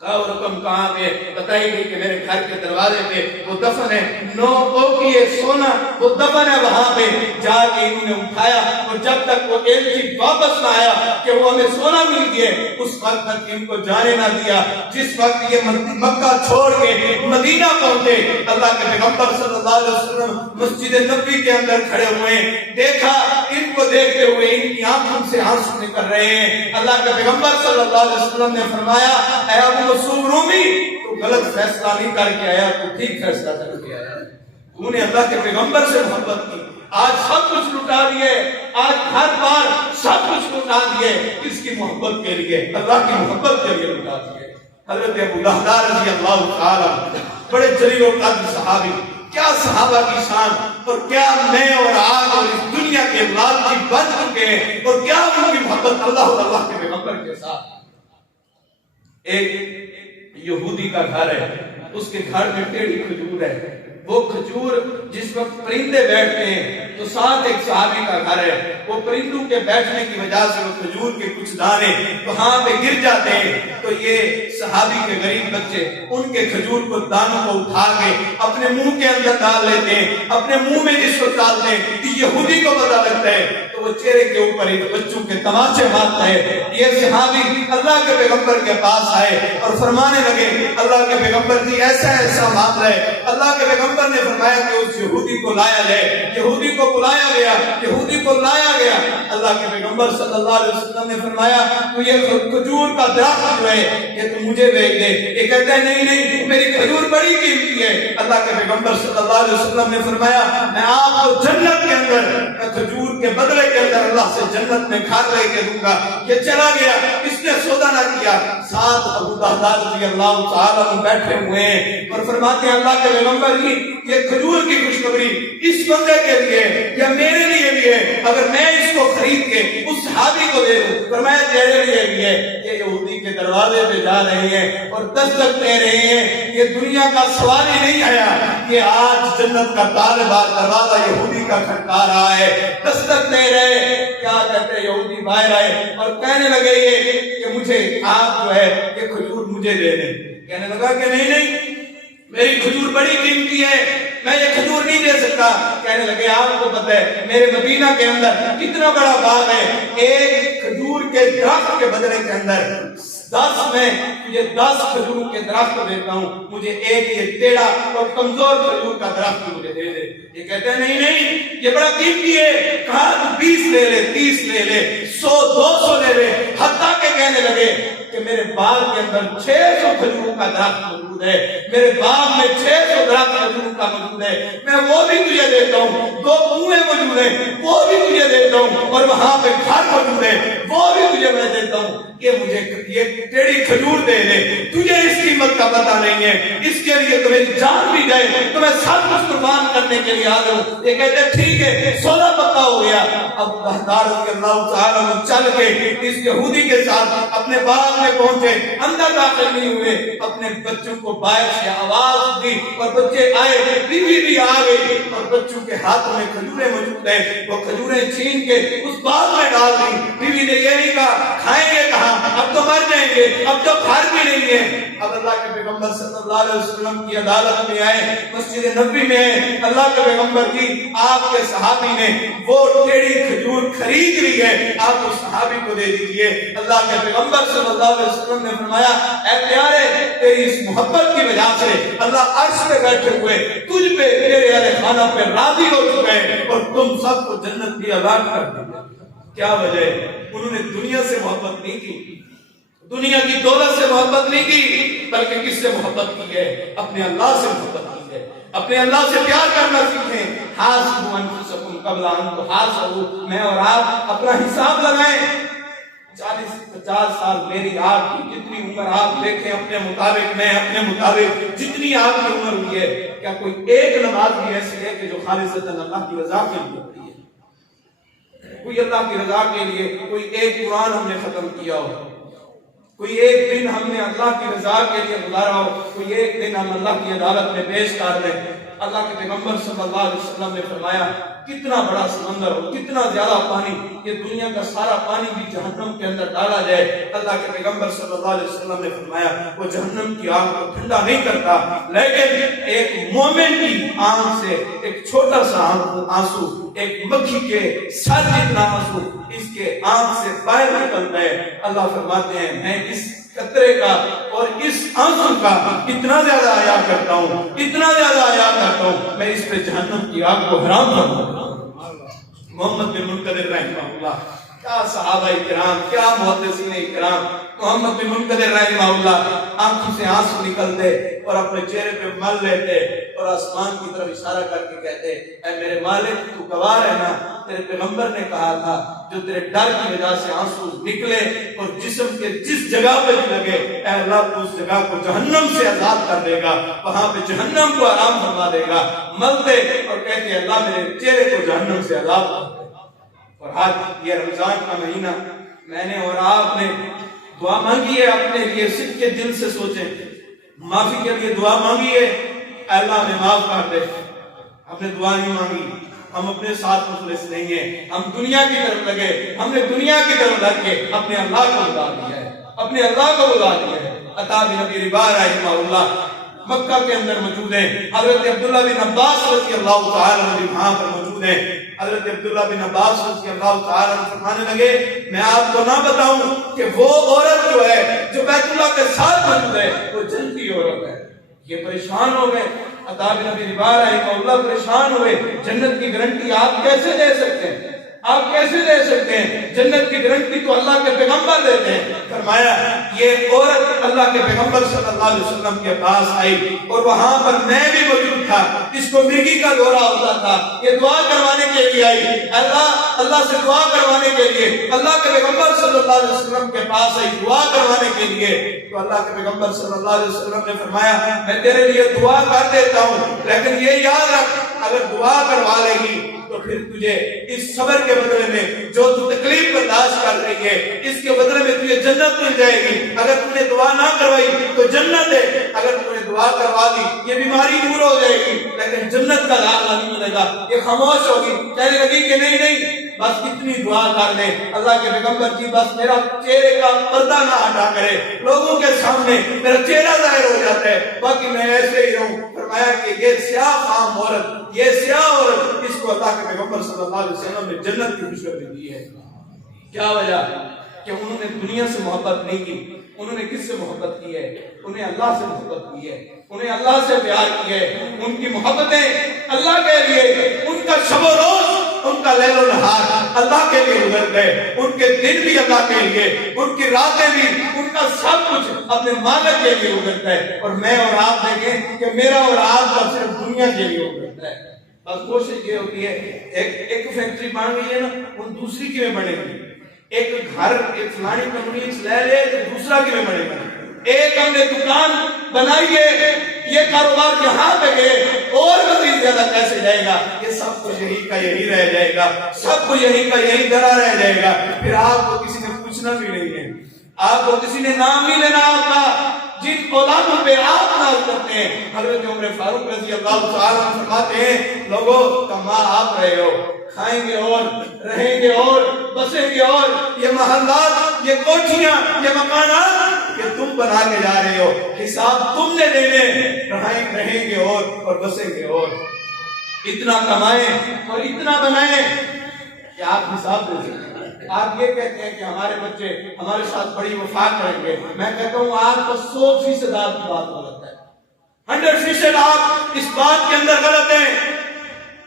کہا وہ رقم کہاں پہ؟ بتائی گئی کہ میرے گھر کے دروازے پہ وہ دفن ہے، 9 اوکیے سونا وہ دفن ہے. وہاں پہ جا کے انہوں نے اٹھایا اور جب تک وہ ایلچی واپس نہ آیا کہ وہ ہمیں سونا مل گیا اس وقت تک ان کو جانے نہ دیا. جس وقت یہ مکہ چھوڑ کے مدینہ پہنچے اللہ کے پیغمبر صلی اللہ علیہ وسلم مسجد نبوی کے اندر کھڑے ہوئے، دیکھا ان کو دیکھتے ہوئے ان کی آنکھوں سے آنسو نکل رہے ہیں. اللہ کے پیغمبر صلی اللہ علیہ وسلم نے فرمایا اے ابو مسعود رومی، تو غلط فیصلہ نہیں کر کے آیا، تو ٹھیک فیصلہ کر کے آیا. تو نے اللہ کے پیغمبر سے محبت کی. آج سب کچھ لٹا دیے، آج ہر بار سب کچھ لٹا دیے، کس کی محبت کے لیے؟ اللہ کی محبت کے لیے لٹا دیے. حضرت ابو لہدہ رضی اللہ تعالی بڑے جلیل و قدر صحابی کیا صحابہ کی شان، اور کیا میں اور آج اور اس دنیا کے اولاد کی بن چکے ہیں، اور کیا ان کی محبت اللہ اور اللہ کے پیغمبر کے ساتھ۔ ایک یہودی کا گھر ہے، اس کے گھر میں ٹیڑھی کھجور ہے، وہ کھجور جس وقت پرندے بیٹھتے ہیں تو ساتھ ایک صحابی کا گھر ہے، وہ پرندوں کے بیٹھنے کی وجہ سے وہ کھجور کے کچھ دانے وہاں پہ گر جاتے ہیں، تو یہ صحابی کے غریب بچے ان کے کھجور کو دانوں کو اٹھا کے اپنے منہ کے اندر ڈال لیتے ہیں، اپنے منہ میں جس کو ڈالتے ہیں کہ یہودی کو پتہ لگتا ہے تو وہ چہرے کے اوپر ہی بچوں کے تماچے مارتا ہے۔ یہ صحابی اللہ کے پیغمبر کے پاس آئے اور فرمانے لگے اللہ کے پیغمبر جی ایسا ایسا معاملہ ہے۔ اللہ کے پیغمبر نے فرمایا کہ اس یہودی کو لایا جائے، یہودی کو بلایا گیا، یہودی کو لایا گیا۔ اللہ کے پیغمبر صلی اللہ علیہ وسلم نے فرمایا تو یہ کھجور کا درخت جو ہے یہ تو مجھے بھیج دے۔ یہ کہتا ہے نہیں نہیں میری کھجور بڑی قیمتی ہے۔ اللہ کے پیغمبر صلی اللہ علیہ وسلم نے فرمایا میں آپ کو جنت کے اندر کھجور کے بدلے کے اندر اللہ سے جنت میں گھر لے کے دوں گا۔ یہ چلا گیا، اس نے سودا نہ کیا، ساتھ ابو درداء رضی اللہ تعالیٰ عنہ بیٹھے ہوئے ہیں اور فرماتے ہیں اللہ کے پیغمبر جی یہ کھجور کی خوشخبری اس بندے کے لیے یا میرے لیے بھی ہے، اگر میں اس کو خرید کے اس صحابی کو دے دوں، فرمایا تیرے لیے بھی ہے۔ یہ یہودی کے دروازے پہ جا رہے ہیں اور دستک دے رہے ہیں، یہ دنیا کا سوال ہی نہیں آیا، یہ آج جنت کا طالبات دروازہ یہودی کا کھٹکا رہا ہے، دستک دے رہے ہیں۔ کیا کہتے ہیں یہودی باہر آئے اور کہنے لگے یہ کہ مجھے آپ جو ہے یہ کھجور مجھے دے دیں۔ کہنے لگا کہ نہیں نہیں میری کھجور بڑی قیمتی ہے، میں یہ کھجور نہیں دے سکتا۔ کہنے لگے آپ کو پتہ ہے میرے مدینہ کے اندر کتنا بڑا باغ ہے، ایک کھجور کے درخت کے بدلے کے اندر 10 میں تجھے 10 کھجور کے درخت دیتا ہوں، مجھے ایک یہ ٹیڑھا اور کمزور کھجور کا درخت مجھے دے دے۔ یہ کہتے ہیں نہیں نہیں یہ بڑا قیمتی ہے، کہا تو 20 لے لے، 30 لے لے، 100 200 لے لے، حتیٰ کہ کہنے لگے کہ میرے باغ کے اندر 600 کھجور کا درخت موجود ہے، میرے باغ میں 600 درخت کھجور کا موجود ہے، میں وہ بھی تجھے دیتا ہوں، 2 کنویں موجود ہیں وہ بھی تجھے دیتا ہوں، اور وہاں پہ گھر موجود ہے وہ بھی تجھے میں دیتا ہوں، کہ مجھے یہ ٹیڑھی کھجور دے دے۔ تجھے اس قیمت کا پتہ نہیں ہے، اس کے لیے تمہیں جان بھی جائے تو میں سب کچھ قربان کرنے کے لیے حاضر ہوں۔ یہ کہتے ٹھیک ہے، سودا پکا ہو گیا۔ اب بہدار رضی اللہ تعالیٰ عنہ چل کے اس یہودی کے ساتھ اپنے باغ میں پہنچے، اندر داخل نہیں ہوئے، اپنے بچوں کو باہر سے آواز دی اور بچے آئے، بیوی بھی آ گئی اور بچوں کے ہاتھ میں کھجوریں موجود ہیں، وہ کھجوریں چھین کے اس باغ میں ڈال دی۔ بیوی نے یہ نہیں کہا کھائیں گے کہاں، اب تو مر جائیں گے، اب تو گھر بھی نہیں ہے۔ اب اللہ کے پیغمبر صلی اللہ علیہ وسلم کی عدالت میں آئے، مسجد نبوی میں آئے، اللہ کے پیغمبر جی آپ کے صحابی نے وہ ٹیڑھی کھجور خرید لی ہے، آپ اس صحابی کو دے دیجئے۔ اللہ کے پیغمبر صلی اللہ علیہ وسلم نے فرمایا اے پیارے تیری اس محبت کی وجہ سے اللہ عرش پہ بیٹھے ہوئے تجھ پہ تیرے اہل خانہ پہ راضی ہو چکے ہیں اور تم سب کو جنت کی اعلان کر دیا۔ کیا وجہ ہے؟ انہوں نے دنیا سے محبت نہیں کی، دنیا کی دولت سے محبت نہیں کی، بلکہ کس سے محبت کی ہے؟ اپنے اللہ سے محبت کی ہے، اپنے اللہ سے پیار کرنا سیکھیں۔ حاسبوا انفسکم قبل ان تحاسبوا، میں اور آپ اپنا حساب لگائیں۔ 40-50 سال میری آپ کی جتنی عمر آپ دیکھیں اپنے مطابق، میں اپنے مطابق جتنی آپ کی عمر ہوئی ہے، کیا کوئی ایک نماز بھی ایسی ہے کہ جو خالصتاً اللہ کی رضا کے لیے ہوتی ہے؟ کوئی اللہ کی رضا کے لیے کوئی ایک قرآن ہم نے ختم کیا ہو، کوئی ایک دن ہم نے اللہ کی رضا کے لیے گزارا ہو، کوئی ایک دن ہم اللہ کی عدالت میں پیش کر لیں؟ اللہ کے پیغمبر صلی اللہ علیہ وسلم نے فرمایا کتنا بڑا سمندر ہو، کتنا زیادہ پانی، یہ دنیا کا سارا پانی بھی جہنم کے اندر ڈالا جائے، اللہ کے پیغمبر صلی اللہ علیہ وسلم نے فرمایا وہ جہنم کی آگ کو ٹھنڈا نہیں کرتا، لیکن ایک مومن کی آنکھ سے ایک چھوٹا سا آنسو، ایک مکھی کے سر جتنا آنسو اس کے آنکھ سے باہر نکلتا ہے۔ اللہ فرماتے ہیں میں اس قطرے کا اور اس آنسو کا اتنا زیادہ حیا کرتا ہوں، اتنا زیادہ حیا کرتا ہوں، میں اس پہ جہنم کی آگ کو حرام کر دوں گا۔ محمد بن منکدر رحمہ اللہ کیا صحابہ کرام، کیا محدثین کرام. محمد بن منکدر رحمہ آنکھوں سے آنسو نکلتے اور اپنے چہرے پہ مل لیتے اور آسمان کی طرف اشارہ کر کے کہتے اے میرے مالک تو گواہ رہنا، تیرے پیغمبر نے کہا تھا جو تیرے ڈر کی وجہ سے آنسو نکلے اور جسم کے جس جگہ پہ بھی لگے اے اللہ تو اس جگہ کو جہنم سے آزاد کر دے گا، وہاں پہ جہنم کو آرام فرما دے گا. ملتے اور کہتے اللہ میرے چہرے کو جہنم سے آزاد کر دے. اور آج یہ رمضان کا مہینہ میں نے اور آپ نے دعا مانگی ہے اپنے لیے، صدق کے دل سے سوچیں، معافی کے لیے دعا مانگی ہے اللہ ہمیں معاف کر دے. ہم نے دعا نہیں مانگی، ہم اپنے ساتھ مخلص نہیں ہیں، ہم دنیا کی طرف لگے، ہم نے دنیا کی طرف لگ کے اپنے اللہ کو بلا دیا ہے، اپنے اللہ کو بلا دیا ہے. عطا بن ابی رباح رحمہ اللہ مکہ کے اندر موجود ہیں. حضرت عبداللہ بن عباس رضی اللہ تعالی عنہ وہاں پر موجود ہیں. حضرت عبداللہ بن عباس رضی اللہ تعالی عنہ فرمانے لگے میں آپ کو نہ بتاؤں کہ وہ عورت جو ہے جو بیت اللہ کے ساتھ موجود ہے وہ جنتی عورت ہے. یہ پریشان ہو گئے. عطا بن ابی رباح رحمہ اللہ پریشان ہوئے. جنت کی گارنٹی آپ کیسے دے سکتے ہیں؟ آپ کیسے دے سکتے ہیں؟ جنت کی گارنٹی تو اللہ کے پیغمبر دیتے ہیں. فرمایا یہ عورت اللہ کے پیغمبر صلی اللہ علیہ وسلم کے پاس آئی اور وہاں پر میں بھی موجود تھا. اس کو مرغی کا دورہ ہوتا تھا. یہ دعا کروانے کے لیے آئی، اللہ سے دعا کروانے کے لیے اللہ کے پیغمبر صلی اللہ علیہ وسلم کے پاس آئی دعا کروانے کے لیے. تو اللہ کے پیغمبر صلی اللہ علیہ وسلم نے فرمایا میں تیرے لیے دعا کر دیتا ہوں، لیکن یہ یاد رکھ اگر دعا کروا لے گی تو پھر تجھے اس صبر کے بدلے میں جو تو تکلیف برداشت کر رہی ہے اس کے بدلے میں تجھے جنت مل جائے گی. اگر تم نے دعا نہ کروائی تو جنت ہے، اگر تم نے دعا کروا دی یہ بیماری دور ہو جائے گی لیکن جنت کا داخلہ نہیں ملے گا. یہ خاموش ہوگی، کہنے لگی کہ نہیں نہیں بس کتنی دعا کر لے. اللہ کے پیغمبر جی بس میرا چہرے کا پردہ نہ ہٹا کرے، لوگوں کے سامنے میرا چہرہ ظاہر ہو جاتا ہے، باقی میں ایسے ہی رہوں. فرمایا کہ یہ سیاہ فام عورت، یہ سیاہ عورت، اس کو اللہ کے پیغمبر صلی اللہ علیہ وسلم نے جنت کی خوشخبری دی ہے. کیا وجہ؟ کہ انہوں نے دنیا سے محبت نہیں کی. انہوں نے کس سے محبت کی ہے؟ انہیں اللہ سے محبت کی ہے، انہیں اللہ سے پیار کیا ہے. ان کی محبتیں اللہ کے لیے، ان کا شب و روز، ان کا لیل و نہار اللہ کے لیے گزر گئے. ان کے دن بھی اللہ کے لیے، ان کی راتیں بھی، ان کا سب کچھ اپنے مالک کے لیے گزرتا ہے. اور میں اور آپ دیکھیں کہ میرا اور آپ کا صرف دنیا کے لیے گزرتا ہے. بس کوشش یہ ہوتی ہے ایک فیکٹری بن گئی ہے نا وہ دوسری کی میں بنے گی، ایک گھر ایک فلانی کمپنی لے لے تو دوسرا کی میں بنے گا. ایک ہم نے دکان بنائی ہے، یہ کاروبار یہاں پہ گئے اور مزید زیادہ کیسے جائے گا؟ یہ سب کچھ یہی کا یہی رہ جائے گا، سب کچھ یہی کا یہی درا رہ جائے گا. پھر آپ کو کسی نے پوچھنا بھی نہیں ہے، آپ کو کسی نے نام نہیں لینا آپ کا جن اولادوں پہ آپ ناز کرتے ہیں. حضرت عمر فاروق رضی اللہ تعالیٰ عنہ فرماتے ہیں لوگوں کما آپ رہے ہو، کھائیں گے اور رہیں گے اور بسیں گے اور یہ محلات، یہ کوٹھیاں، یہ مکانات یہ تم بنا کے جا رہے ہو، حساب تم نے دینے، رہیں گے اور بسیں گے اور. اتنا کمائیں اور اتنا بنائیں کہ آپ حساب دے سکیں. آپ یہ کہتے ہیں کہ ہمارے بچے ہمارے ساتھ بڑی وفا کریں گے. میں کہتا ہوں آپ کو 100% آپ کی بات غلط ہے، 100% آپ اس بات کے اندر غلط ہیں.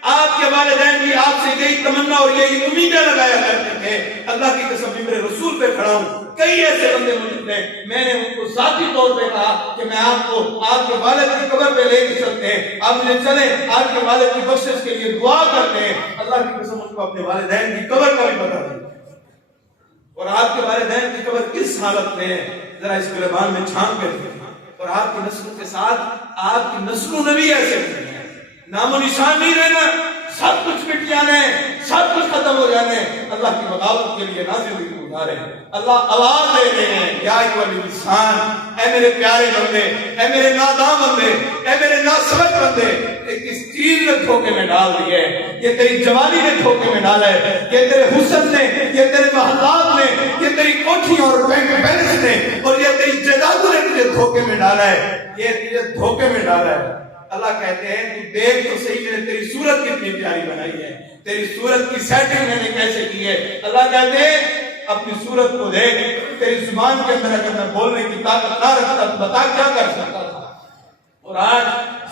آپ کے والدین بھی آپ سے یہی تمنا اور یہی امیدیں لگایا کرتے تھے. اللہ کی قسم بھی میرے رسول پہ کھڑا ہوں، کئی ایسے بندے موجود ہیں میں نے ان کو ذاتی طور پہ کہا کہ میں آپ کو آپ کے والد کی قبر پہ لے کے چلتے ہیں، آپ مجھے چلیں آپ کے والد کی بخشش کے لیے دعا کرتے ہیں. اللہ کی قسم ان کو اپنے والدین کی قبر کا بھی پتہ نہیں اور آپ کے والدین کی قبر کس حالت میں ہے ذرا اس گلبان میں چھان کر دیکھیں. اور آپ کی نسلوں کے ساتھ آپ کی نسلوں نے بھی ایسے ہیں، نام و نشان نہیں رہنا، سب کچھ مٹ جانے، سب کچھ ختم ہو جانے. اللہ کی بغاوت کے لیے نہ زندگی گزارے. اللہ آواز دے رہے ہیں یا ایھا الانسان، اے میرے پیارے بندے، اے میرے نادان بندے، اے میرے ناسمجھ بندے، کس چیز نے دھوکے میں ڈال دیا ہے؟ یہ تیری جوانی نے دھوکے میں ڈالا ہے، یہ تیرے حسن نے، یہ تیرے محلات نے، یہ تیری کوٹھی اور بینک بیلنس نے، اور یہ تیری جائیدادوں نے تجھے دھوکے میں ڈالا ہے، یہ تجھے دھوکے میں ڈالا ہے. اللہ کہتے ہیں تو دیکھ تو صحیح میں نے تیری صورت کتنی پیاری بنائی ہے، تیری صورت کی سیٹنگ میں نے کیسے کی ہے. اللہ کہتے ہیں اپنی صورت کو دیکھ، تیری زبان کے اندر اگر میں بولنے کی طاقت نہ رکھتا تو بتا کیا کر سکتا تھا. اور آج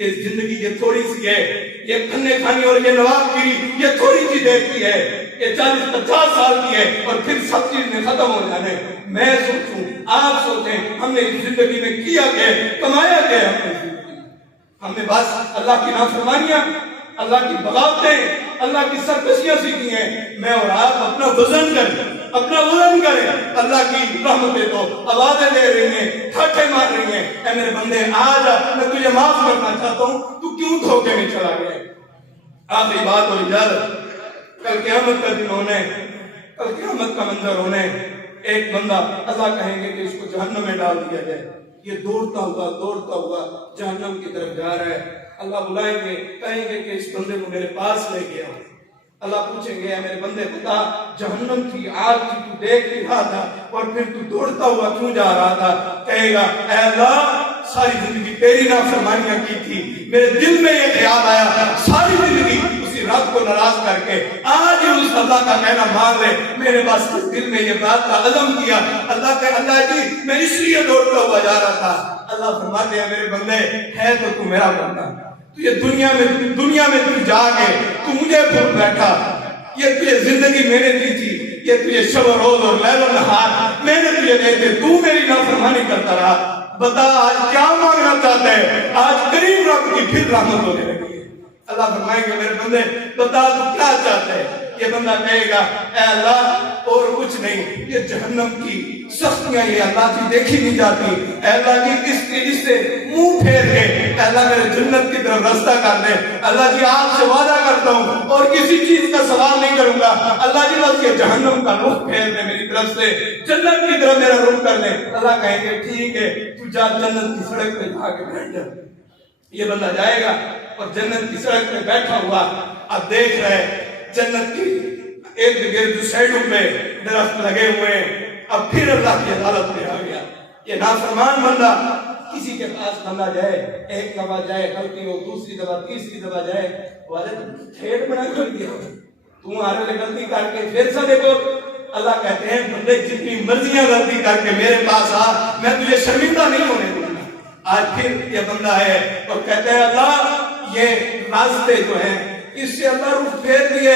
یہ زندگی یہ تھوڑی سی ہے، یہ کھنے کھانی اور یہ نواب گیری یہ تھوڑی سی دیکھتی ہے، یہ 40-50 سال کی ہے اور پھر سب چیز میں ختم ہو جانے۔ میں سوچوں، آپ سوچیں، ہم نے اس زندگی میں کیا کیا ہے، کمایا کیا ہے ہم نے زندگی میں؟ ہم نے بس اللہ کی نافرمانیاں، اللہ کی بغاوتیں، اللہ کی سرکشیاں سیکھی ہیں۔ میں اور آپ اپنا وزن کریں، اللہ کی رحمتیں تو آوازیں دے رہی ہیں، ٹھاٹھے مار رہی ہیں، اے میرے بندے آ جا، میں تجھے معاف کرنا چاہتا ہوں، تو کیوں دھوکے میں چلا گیا؟ آخری بات اور اجازت، کل قیامت کا دن ہونے، کل قیامت کا منظر ہونے، ایک بندہ اللہ کہیں گے کہ اس کو جہنم میں ڈال دیا جائے، یہ دوڑتا ہوا جہنم کی طرف جا رہا ہے۔ اللہ بلائیں گے، کہیں گے کہ اس بندے کو میرے پاس لے گیا۔ اللہ پوچھیں گے، میرے بندے بتا، جہنم کی آگ کی تو دیکھ نہیں رہا تھا اور پھر تو دوڑتا ہوا کیوں جا رہا تھا؟ کہے گا، اے اللہ ساری زندگی تیری نافرمانیاں کی تھی، میرے دل میں یہ خیال آیا، ساری زندگی اسی رب کو ناراض کر کے آج اس اللہ کا کہنا مان لے، میرے پاس دل میں یہ بات کا عزم کیا، اللہ کہ اللہ جی میں اس لیے دوڑتا ہوا جا رہا تھا۔ اللہ فرماتے ہیں، میرے بندے ہے تو میرا بندہ، تو یہ دنیا میں تو جا کے تو مجھے بھول بیٹھا، یہ تجھے زندگی میں نے دی تھی، یہ تجھے شب و روز اور لیل و نہار میں نے تجھے دے تھے، تو میری نافرمانی کرتا رہا۔ بتا آج کیا مانگنا چاہتا ہے؟ آج قریب رب کی پھر رحمت ہونے لگی ہے۔ اللہ فرمائیں گے، میرے بندے بتا تو کیا چاہتا ہے؟ یہ بندہ کہے گا، اے اللہ اور کچھ نہیں، یہ جہنم کی سختیاں یہ اللہ کی دیکھی نہیں جاتی، اے اللہ جی اس سے منہ پھیر کے اے اللہ میرے جنت کی طرف راستہ کر دے۔ اللہ جی آپ سے وعدہ کرتا ہوں اور کسی چیز کا سوال نہیں کروں گا، اللہ جی بس یہ جہنم کا رخ پھیر دے میری طرف سے، جنت کی طرف میرا رخ کر دے۔ اللہ کہیں گے ٹھیک ہے، تو جا جنت کی سڑک پہ جا کے بیٹھ جا۔ یہ بندہ جائے گا اور جنت کی سڑک پہ بیٹھا ہوا اب دیکھ رہے جنت کی ارد گرد سائڈوں پہ درخت لگے ہوئے ہیں۔ اب پھر اللہ کی عدالت میں آ گیا، یہ نافرمان بندہ کسی کے پاس بندہ جائے، ایک دفعہ جائے غلطی ہو، دوسری دفعہ تیسری دفعہ جائے، والے کھیڑ بنا کر دیا تمہارے لئے غلطی کر کے پھر سے دیکھو۔ اللہ کہتے ہیں بندے جتنی مرضیاں غلطی کر کے میرے پاس آ، میں تجھے شرمندہ نہیں ہونے دوں گا۔ آج پھر یہ بندہ ہے اور کہتے ہیں اللہ یہ راستے جو ہیں اس سے اللہ رخ پھیر دیے،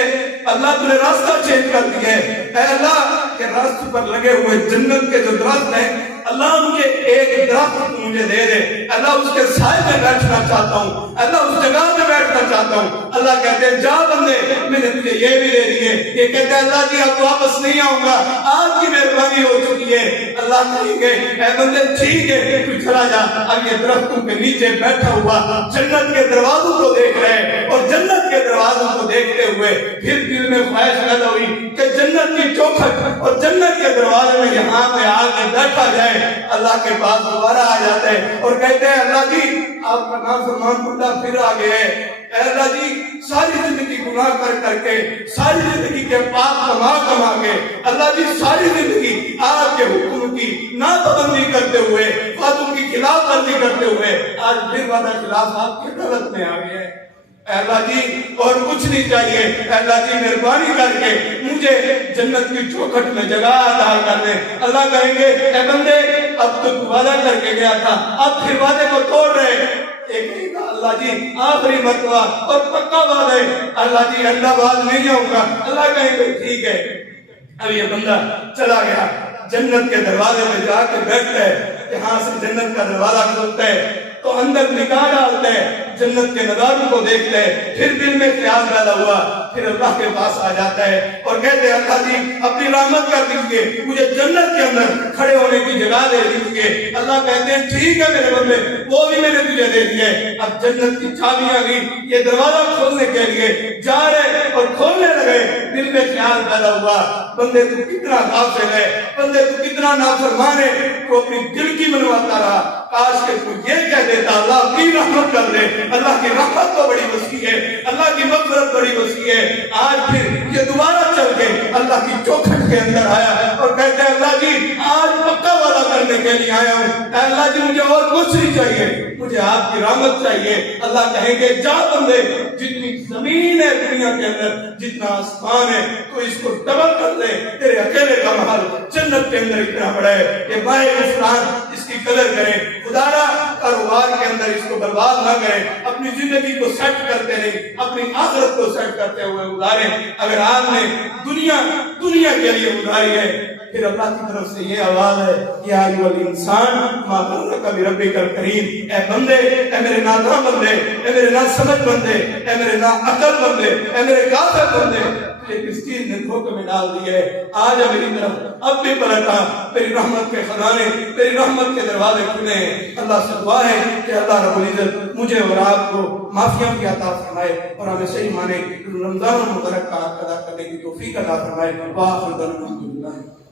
اللہ تُو نے راستہ چینج کر دیے، اے اللہ کہ راستے پر لگے ہوئے جنت کے جو درخت ہیں اللہ مجھے ایک درخت مجھے دے دے، اللہ اس کے سائے میں بیٹھنا چاہتا ہوں، اللہ اس جگہ میں بیٹھنا چاہتا ہوں۔ اللہ کہتے ہیں جا بندے میں نے تجھے یہ بھی دے دیے، یہ کہتے ہیں اللہ جی اب واپس نہیں آؤں گا، آج کی مہربانی ہو چکی ہے۔ اللہ کہیں گے اے بندے ٹھیک ہے تو چلا جا، اب یہ درختوں کے نیچے بیٹھا ہوا جنت کے دروازوں کو دیکھ رہے اور جنت کے دروازوں کو دیکھتے ہوئے پھر دل میں خواہش پیدا ہوئی کہ جنت کی چوکھٹ اور جنت کے دروازے میں یہاں پہ آ کے بیٹھا جائے۔ اللہ کے پاس دوبارہ آ جاتے ہیں اور کہتے ہیں اللہ جی آپ کا نافرمان بندہ پھر آ گئے ہیں، اے اللہ جی ساری زندگی گناہ کر کر کے، ساری زندگی کے پاپ کما کے، اللہ جی ساری زندگی آپ کے حکم کی ناپابندی کرتے ہوئے، وعدوں کی خلاف ورزی کرتے ہوئے آج پھر وعدہ خلاف آپ کی عدالت میں آ گئے ہیں۔ اے اللہ جی اور کچھ نہیں چاہیے، اے اللہ جی مہربانی کر کے مجھے جنت کی چوکھٹ میں جگہ عطا کر دے۔ اللہ کہیں گے اے بندے اب تو وعدہ کر کے گیا تھا، اب پھر وعدے کو توڑ رہے، ایک نہیں کہا اللہ جی آخری مرتبہ اور پکا وعدہ ہے، اللہ جی انڈا باز نہیں جاؤں گا۔ اللہ کہیں گے ٹھیک ہے۔ اب یہ بندہ چلا گیا جنت کے دروازے میں جا کے بیٹھتا ہے، یہاں سے جنت کا دروازہ کھلتا ہے تو اندر نگاہ ڈالتے ہیں، جنت کے نظاروں کو دیکھتے ہیں، پھر دل میں خیال پیدا ہوا، پھر اللہ کے پاس آ جاتا ہے اور کہتے ہیں اللہ جی اپنی رحمت کر دیجئے، مجھے جنت کے اندر کھڑے ہونے کی جگہ دے دیجئے۔ اللہ کہتے ہیں ٹھیک ہے میرے بندے وہ بھی میں نے تجھے دے دیے۔ اب جنت کی چابی آ گئی، یہ دروازہ کھولنے کے لیے جا رہے اور کھولنے لگے، دل میں خیال پیدا ہوا بندے تو کتنا غافل ہے، بندے تو کتنا نافرمان ہے، تو اپنی دل کی منواتا رہا، کاش کہ تو یہ کہہ دیتا اللہ اپنی رحمت کر دے، اللہ کی رحمت تو بڑی وسیع ہے، اللہ کی مغفرت بڑی وسیع ہے۔ آج پھر یہ دوبارہ چل کے اللہ کی چوکھٹ کے اندر آیا اور کہتے ہیں اللہ جی آج پکا وعدہ کرنے کے لیے آیا ہوں، اے اللہ جی مجھے اور کچھ نہیں چاہیے، مجھے آپ کی رحمت چاہیے۔ اللہ کہیں گے جا بندے جتنی زمین ہے دنیا کے اندر جتنا آسمان ہے، تو اس کو ڈبل کر دے، تیرے اکیلے کا محل جنت کے اندر اتنا بڑا ہے کہ مائے اسلام اس کی قدر کریں۔ خدا را کاروبار کے اندر اس کو برباد نہ کریں، اپنی زندگی کو سیٹ کرتے نہیں، اپنی آخرت کو سیٹ کرتے ہوئے اداریں۔ اگر آپ نے دنیا کے لیے اداری ہے، پھر اللہ کی طرف سے یہ آواز ہے، یا ایھا الانسان ما غرک بربک الکریم، اے بندے، اے میرے ناداں بندے، اے میرے نا سمجھ بندے، اے میرے نا عقل بندے، اے میرے کافر بندے، تجھے کس چیز نے دھوکے میں ڈال دی ہے؟ آ جا میری طرف، اب بھی پلٹا، میری رحمت کے خزانے، میری رحمت کے دروازے کھلے ہیں۔ اللہ سے دعا ہے کہ اللہ رب العزت مجھے اور آپ کو معافیوں کی عطا فرمائے اور ہمیں صحیح معنی رمضان المبارک کا ادا کرنے کی توفیق عطا فرمائے۔ وآخر دعوانا الحمدللہ۔